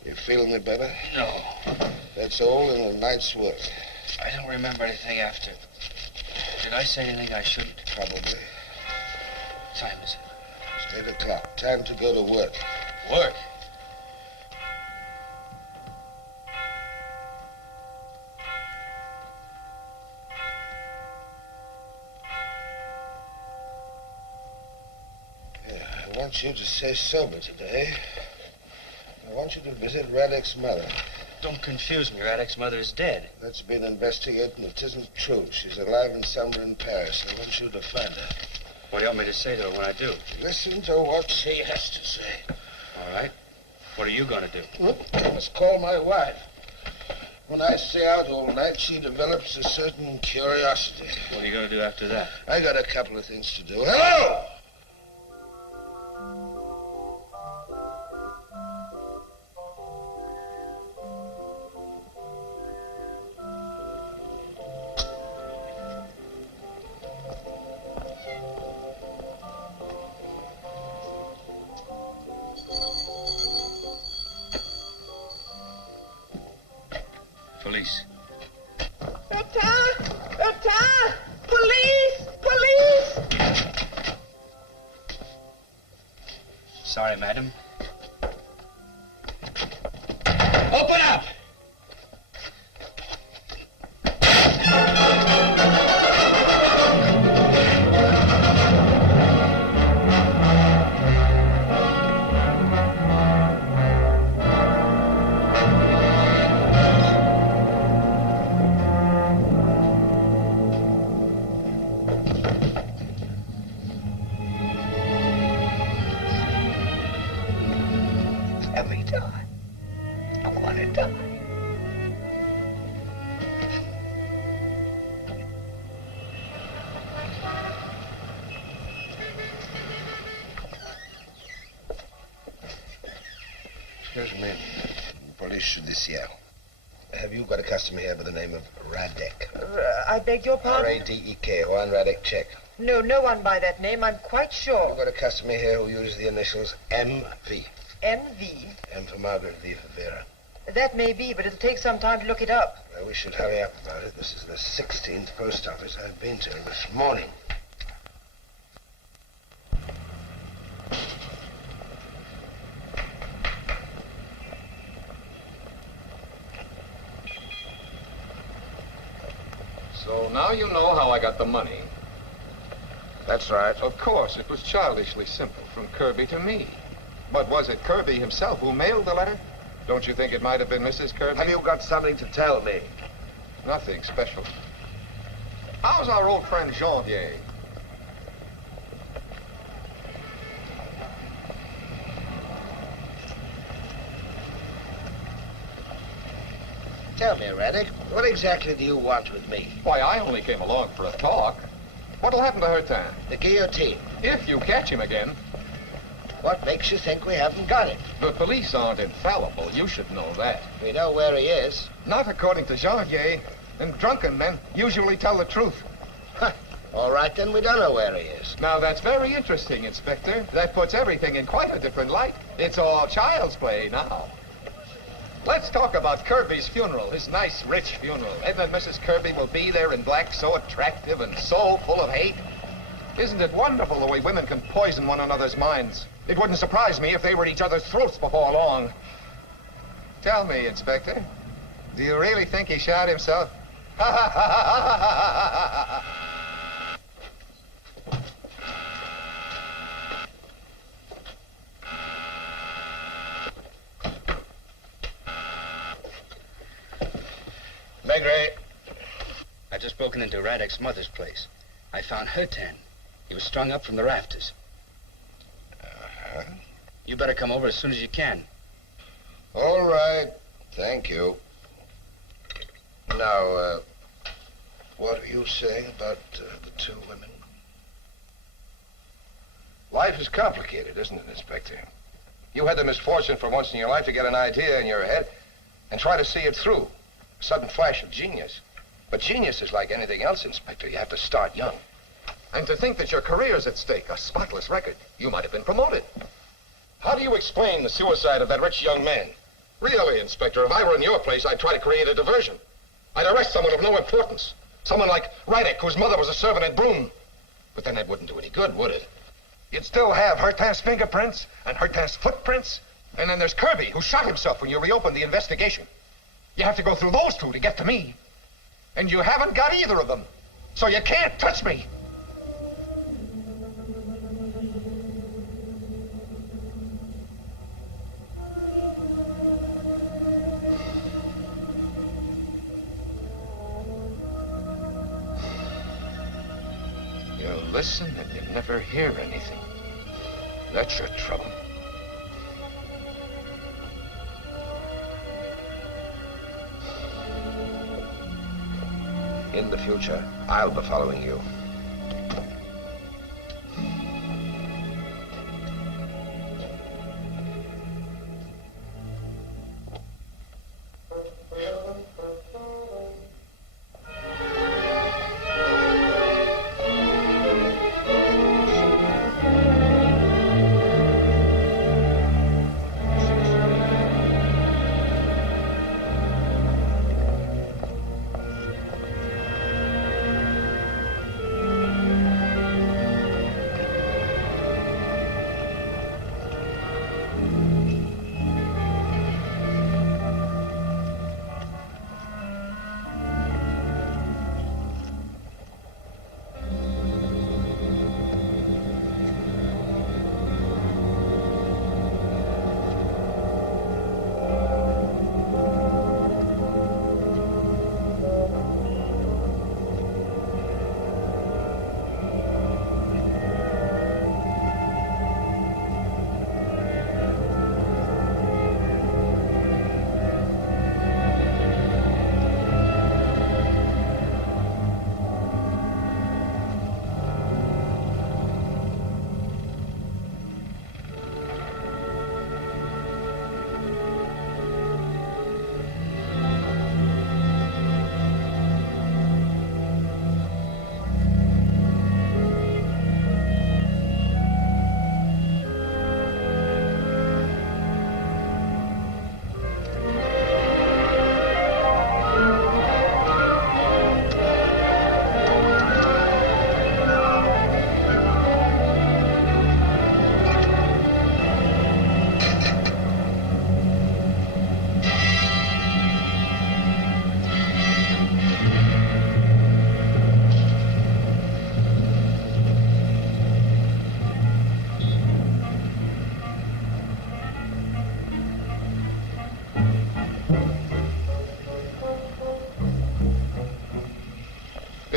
You feeling any better? No. That's all in a night's work. I don't remember anything after. Did I say anything I shouldn't? Probably. What time is it? It's 8 o'clock. Time to go to work. Work? want you to stay sober today. I want you to visit Radek's mother. Don't confuse me. Radek's mother is dead. That's been investigating. It isn't true. She's alive and somewhere in Paris. I want you to find her. What do you want me to say to her when I do? Listen to what she has to say. All right. What are you going to do? I must call my wife. When I stay out all night, she develops a certain curiosity. What are you going to do after that? I got a couple of things to do. Hello! Police. Police! Police! Sorry, madam. Open up! Let me die. I want to die. Excuse me. Police judiciaire. Have you got a customer here by the name of Radek? I beg your pardon? R-A-D-E-K. Juan Radek, check. No, no one by that name. I'm quite sure. You've got a customer here who uses the initials M.V. M.V. M for Margaret, V for Vera. That may be, but it'll take some time to look it up. Well, we should hurry up about it. This is the 16th post office I've been to this morning. So now you know how I got the money. That's right. Of course, it was childishly simple, from Kirby to me. But was it Kirby himself who mailed the letter? Don't you think it might have been Mrs. Kirby? Have you got something to tell me? Nothing special. How's our old friend Janvier? Tell me, Radek, what exactly do you want with me? Why, I only came along for a talk. What'll happen to Hertin? The guillotine. If you catch him again. What makes you think we haven't got him? The police aren't infallible. You should know that. We know where he is. Not according to Janvier. And drunken men usually tell the truth. All right, then we don't know where he is. Now, that's very interesting, Inspector. That puts everything in quite a different light. It's all child's play now. Let's talk about Kirby's funeral, his nice, rich funeral. And that Mrs. Kirby will be there in black, so attractive and so full of hate. Isn't it wonderful the way women can poison one another's minds? It wouldn't surprise me if they were at each other's throats before long. Tell me, Inspector, do you really think he shot himself? Megray. I've just broken into Radek's mother's place. I found Hertin. He was strung up from the rafters. You better come over as soon as you can. All right. Thank you. Now, what are you saying about the two women? Life is complicated, isn't it, Inspector? You had the misfortune for once in your life to get an idea in your head and try to see it through. A sudden flash of genius. But genius is like anything else, Inspector. You have to start young. And to think that your career's at stake, a spotless record. You might have been promoted. How do you explain the suicide of that rich young man? Really, Inspector, if I were in your place, I'd try to create a diversion. I'd arrest someone of no importance. Someone like Radek, whose mother was a servant at Broome. But then that wouldn't do any good, would it? You'd still have Hertin's fingerprints and Hertin's footprints. And then there's Kirby, who shot himself when you reopened the investigation. You have to go through those two to get to me. And you haven't got either of them. So you can't touch me. listen and you never hear anything. That's your trouble. In the future, I'll be following you.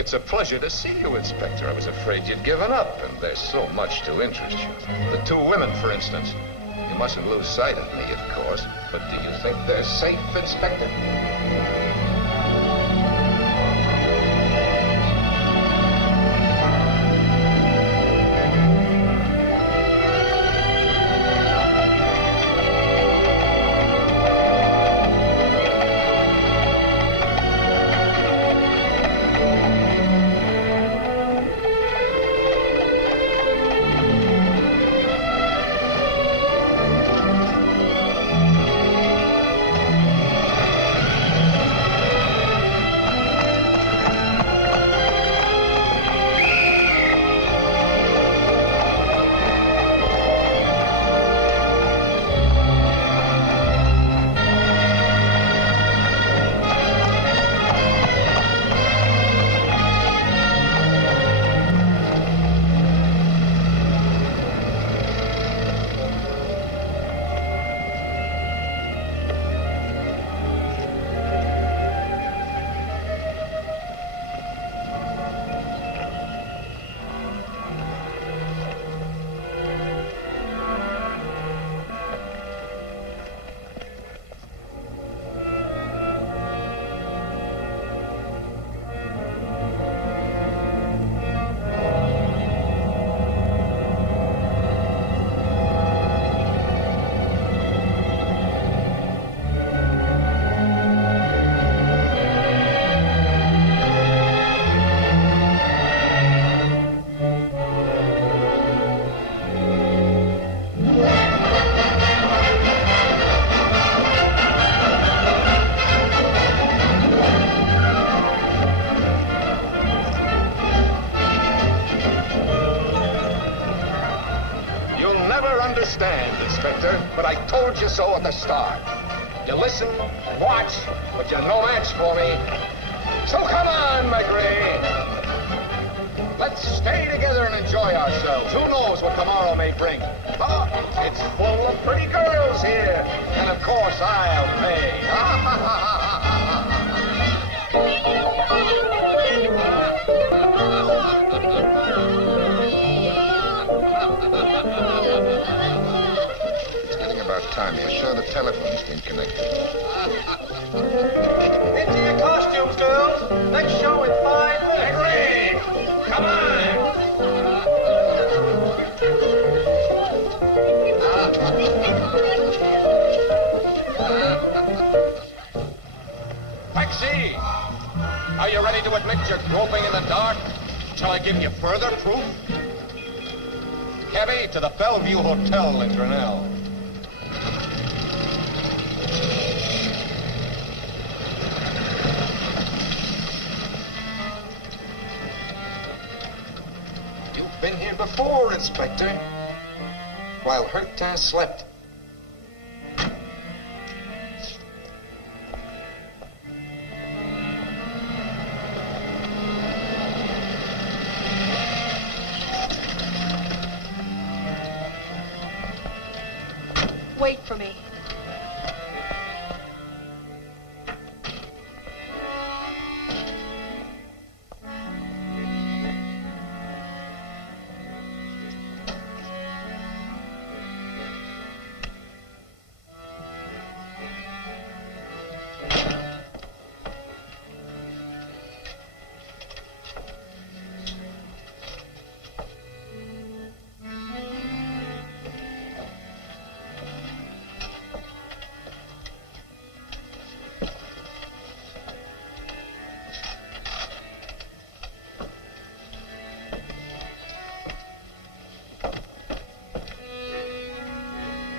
It's a pleasure to see you, Inspector. I was afraid you'd given up, and there's so much to interest you. The two women, for instance. You mustn't lose sight of me, of course, but do you think they're safe, Inspector? Inspector, but I told you so at the start. You listen, watch, but you're no match for me. So come on, McGree. Let's stay together and enjoy ourselves. Who knows what tomorrow may bring? Oh, it's full of pretty girls here. And of course, I'll pay. time here. Sure the telephone's been connected. Into your costumes, girls. Next show in 5 minutes. Henry! Come on! Taxi! Are you ready to admit you're groping in the dark? Shall I give you further proof? Cabby, to the Bellevue Hotel in Grinnell. You've been here before, Inspector. While Hurtin slept. Wait for me.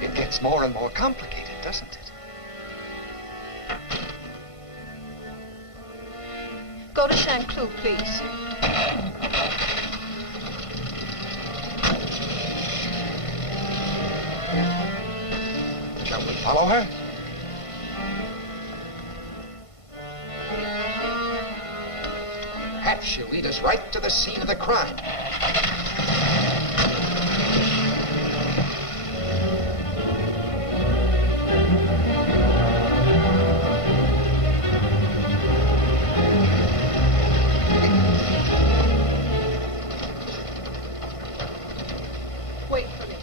It gets more and more complicated, doesn't it? Go to Saint-Cloud, please. Shall we follow her? Perhaps she'll lead us right to the scene of the crime. Wait for me.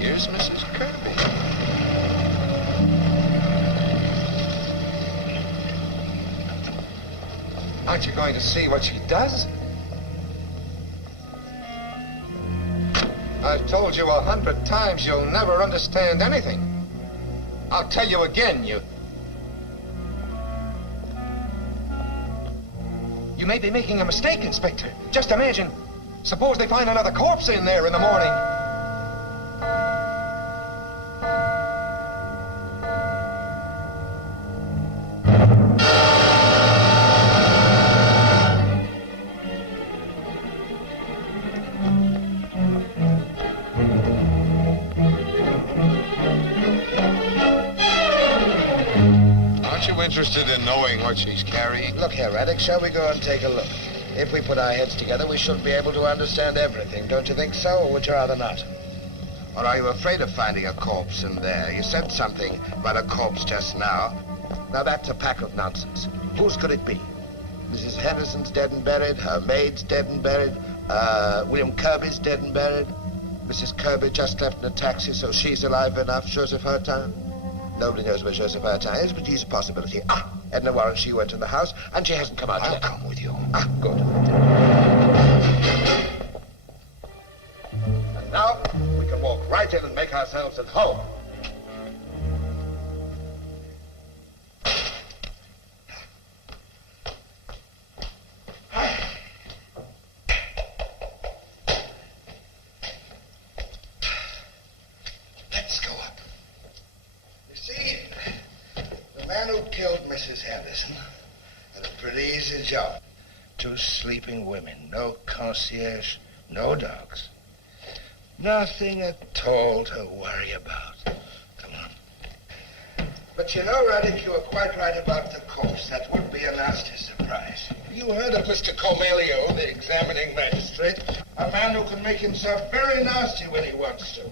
Here's Mrs. Kirby. Aren't you going to see what she does? I've told you 100 times you'll never understand anything. I'll tell you again, you may be making a mistake, Inspector. Just imagine. Suppose they find another corpse in there in the morning. Interested in knowing what she's carrying? Look here, Raddick, shall we go and take a look? If we put our heads together, we should be able to understand everything. Don't you think so, or would you rather not? Or are you afraid of finding a corpse in there? You said something about a corpse just now. Now, that's a pack of nonsense. Whose could it be? Mrs. Henderson's dead and buried. Her maid's dead and buried. William Kirby's dead and buried. Mrs. Kirby just left in a taxi, so she's alive enough. Joseph Hurtin? Nobody knows where Joseph Hurtin is, but he's a possibility. Edna Warren, she went in the house, and she hasn't come out yet. I'll come with you. Good. And now, we can walk right in and make ourselves at home. Let's go up. You see, the man who killed Mrs. Henderson had a pretty easy job. 2 sleeping women, no concierge, no dogs. Nothing at all to worry about. Come on. But you know, Raddick, you were quite right about the corpse. That would be a nasty surprise. you heard of Mr. Comelio, the examining magistrate? A man who can make himself very nasty when he wants to.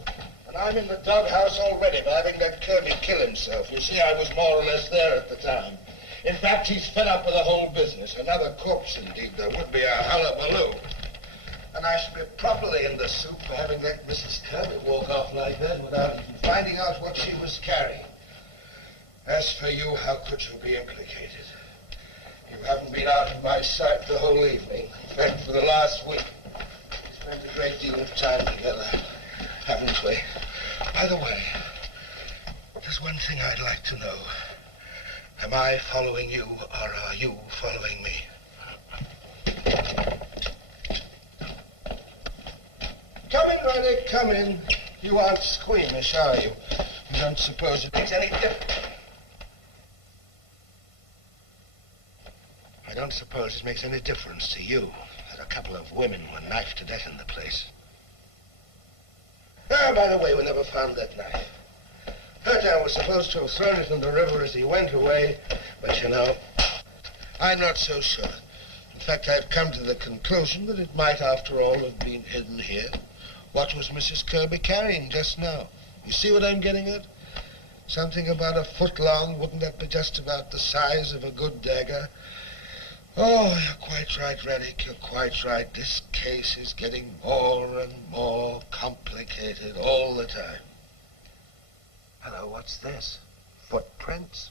And I'm in the doghouse already for having let Kirby kill himself. You see, I was more or less there at the time. In fact, he's fed up with the whole business. Another corpse, indeed. There would be a hullabaloo. And I should be properly in the soup for having let Mrs. Kirby walk off like that without even finding out what she was carrying. As for you, how could you be implicated? You haven't been out of my sight the whole evening. In fact, for the last week, we spent a great deal of time together, haven't we? By the way, there's one thing I'd like to know. Am I following you, or are you following me? Come in, Reddick, come in. You aren't squeamish, are you? You don't suppose it makes any difference? I don't suppose it makes any difference to you that a couple of women were knifed to death in the place. Ah, by the way, we never found that knife. Hertown was supposed to have thrown it in the river as he went away, but you know, I'm not so sure. In fact, I've come to the conclusion that it might, after all, have been hidden here. What was Mrs. Kirby carrying just now? You see what I'm getting at? Something about a foot long. Wouldn't that be just about the size of a good dagger? Oh, you're quite right, Reddick. You're quite right. This case is getting more and more complicated all the time. Hello, what's this? Footprints?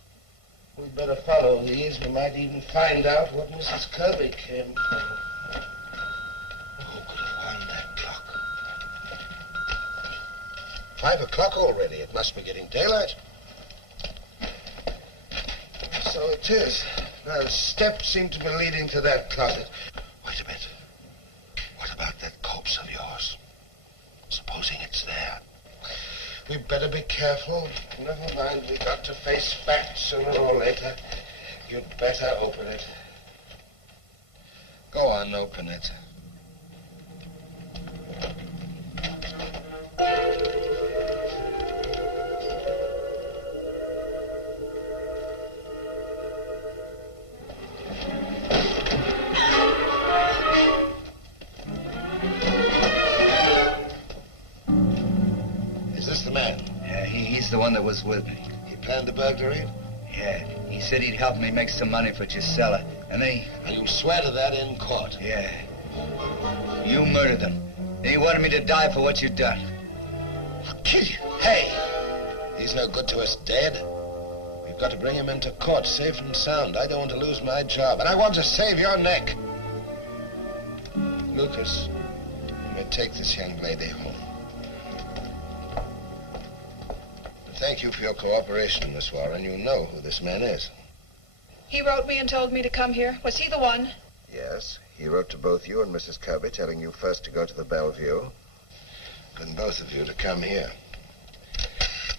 We'd better follow these. We might even find out what Mrs. Kirby came for. Who could have wound that clock? 5 o'clock already. It must be getting daylight. So it is. The steps seem to be leading to that closet. Wait a minute. What about that corpse of yours? Supposing it's there. We'd better be careful. Never mind, we've got to face facts sooner or later. You'd better open it. Go on, open it. He's the one that was with me. He planned the burglary? Yeah. He said he'd help me make some money for Gisela. And you swear to that in court? Yeah. You murdered them. And he wanted me to die for what you'd done. I'll kill you. Hey! He's no good to us dead. We've got to bring him into court safe and sound. I don't want to lose my job. And I want to save your neck. Lucas, you may take this young lady home. Thank you for your cooperation, Miss Warren. You know who this man is. He wrote me and told me to come here. Was he the one? Yes. He wrote to both you and Mrs. Kirby, telling you first to go to the Bellevue, then both of you to come here.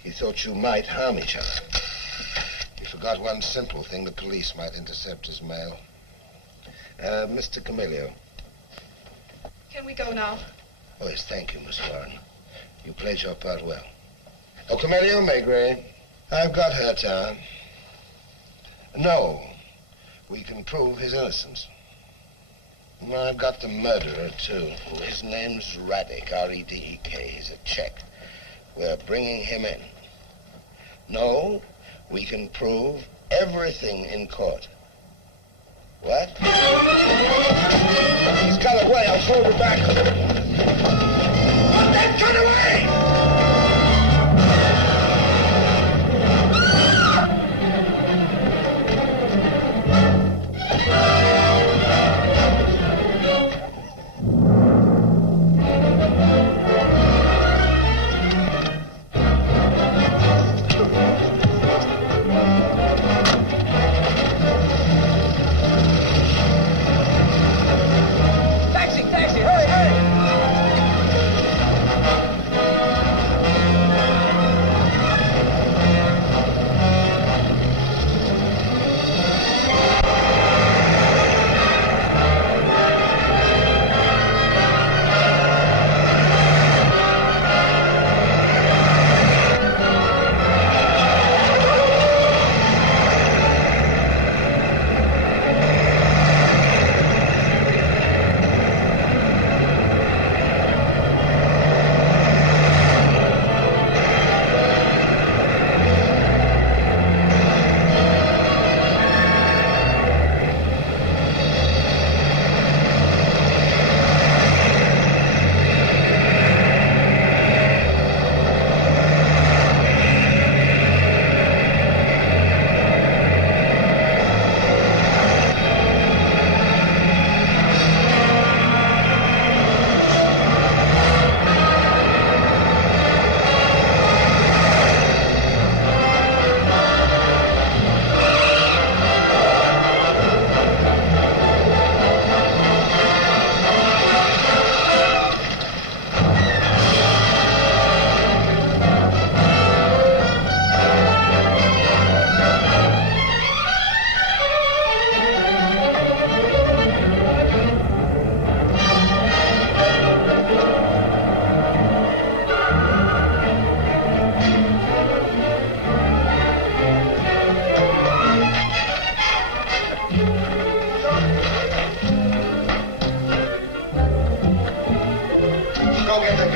He thought you might harm each other. He forgot one simple thing. The police might intercept his mail. Mr. Camilio. Can we go now? Oh, yes, thank you, Miss Warren. You played your part well. Oh, Camilio Maigret, I've got Hertown. No, we can prove his innocence. No, I've got the murderer, too. His name's Radek, R-E-D-E-K. He's a Czech. We're bringing him in. No, we can prove everything in court. What? He's got away. I'll hold her back. Put that gun away! Taxi, hurry, hurry!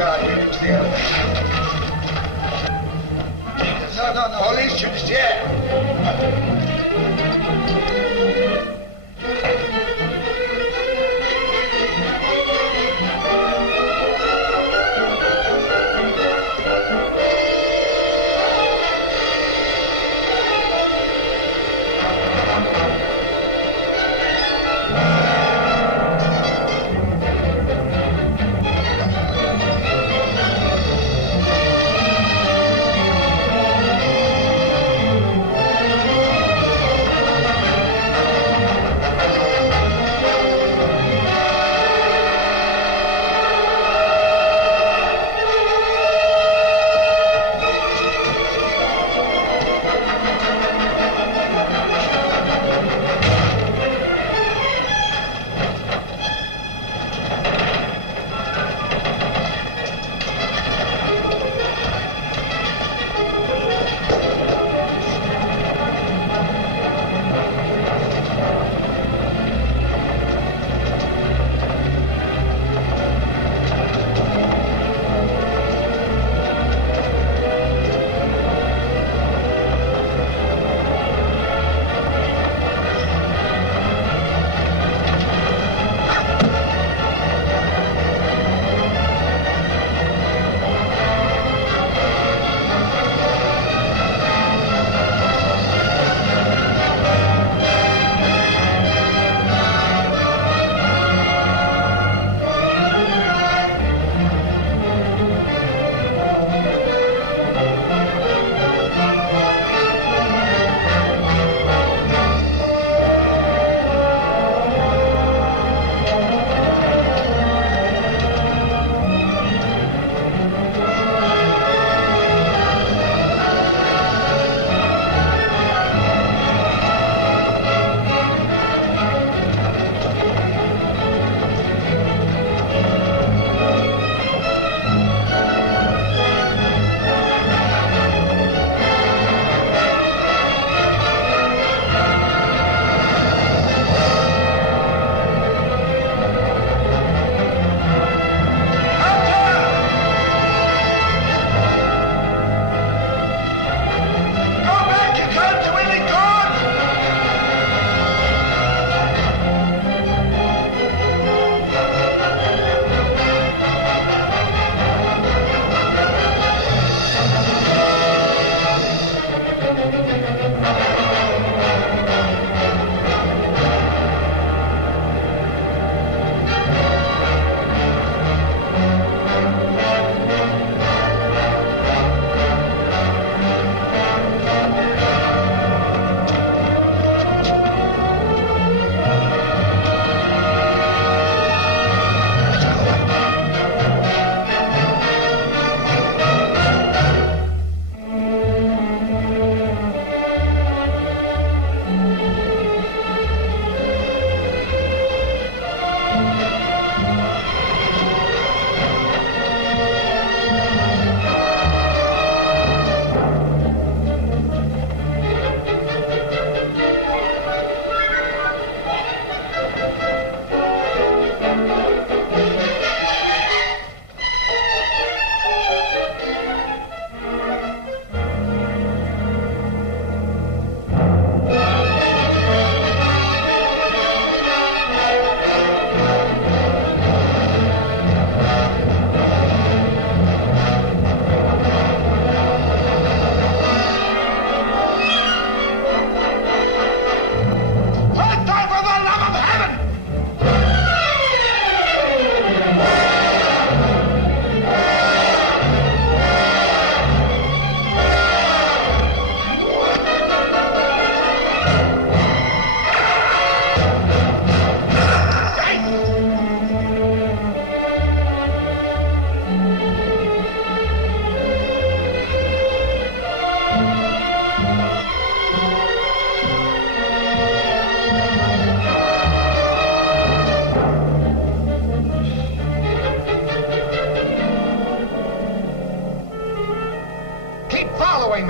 guard. We'll use the elevator. No. Police should share.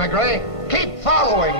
McRae. Keep following.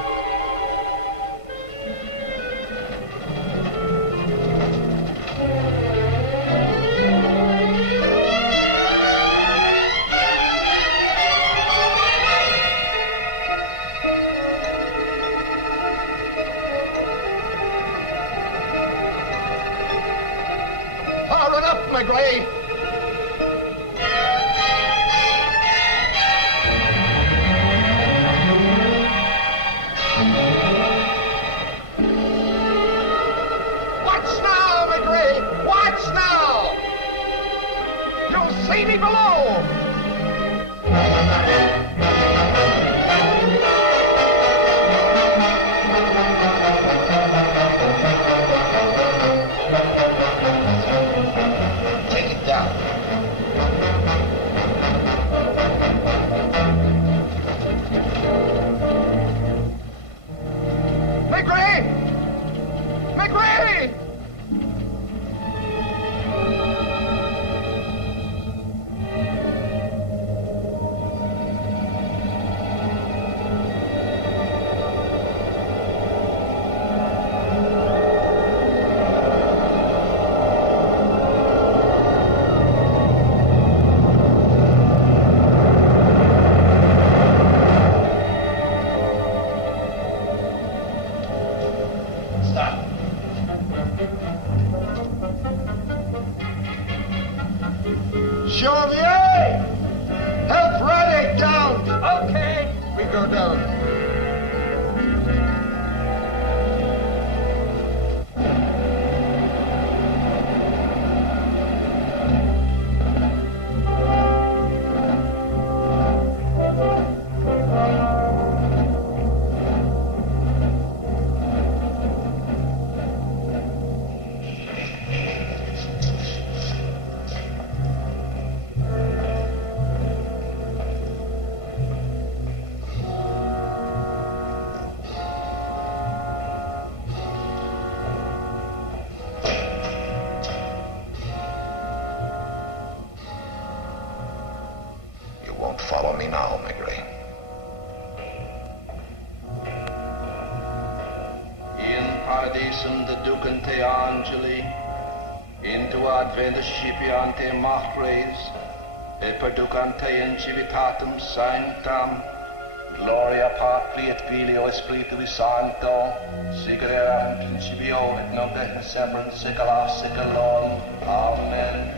Take it down. McRae! McRae! Stop. Janvier! Help Radek down! Okay. We go down. You won't follow me now, McRae. In paradisum de ducem te angeli, into adventus scipiante macres, et perducante in civitatem sanctam, gloria Patri et Filio et Spiritui Sancto, sic erat in principio et nunc et in semper in saecula saeculorum. Amen.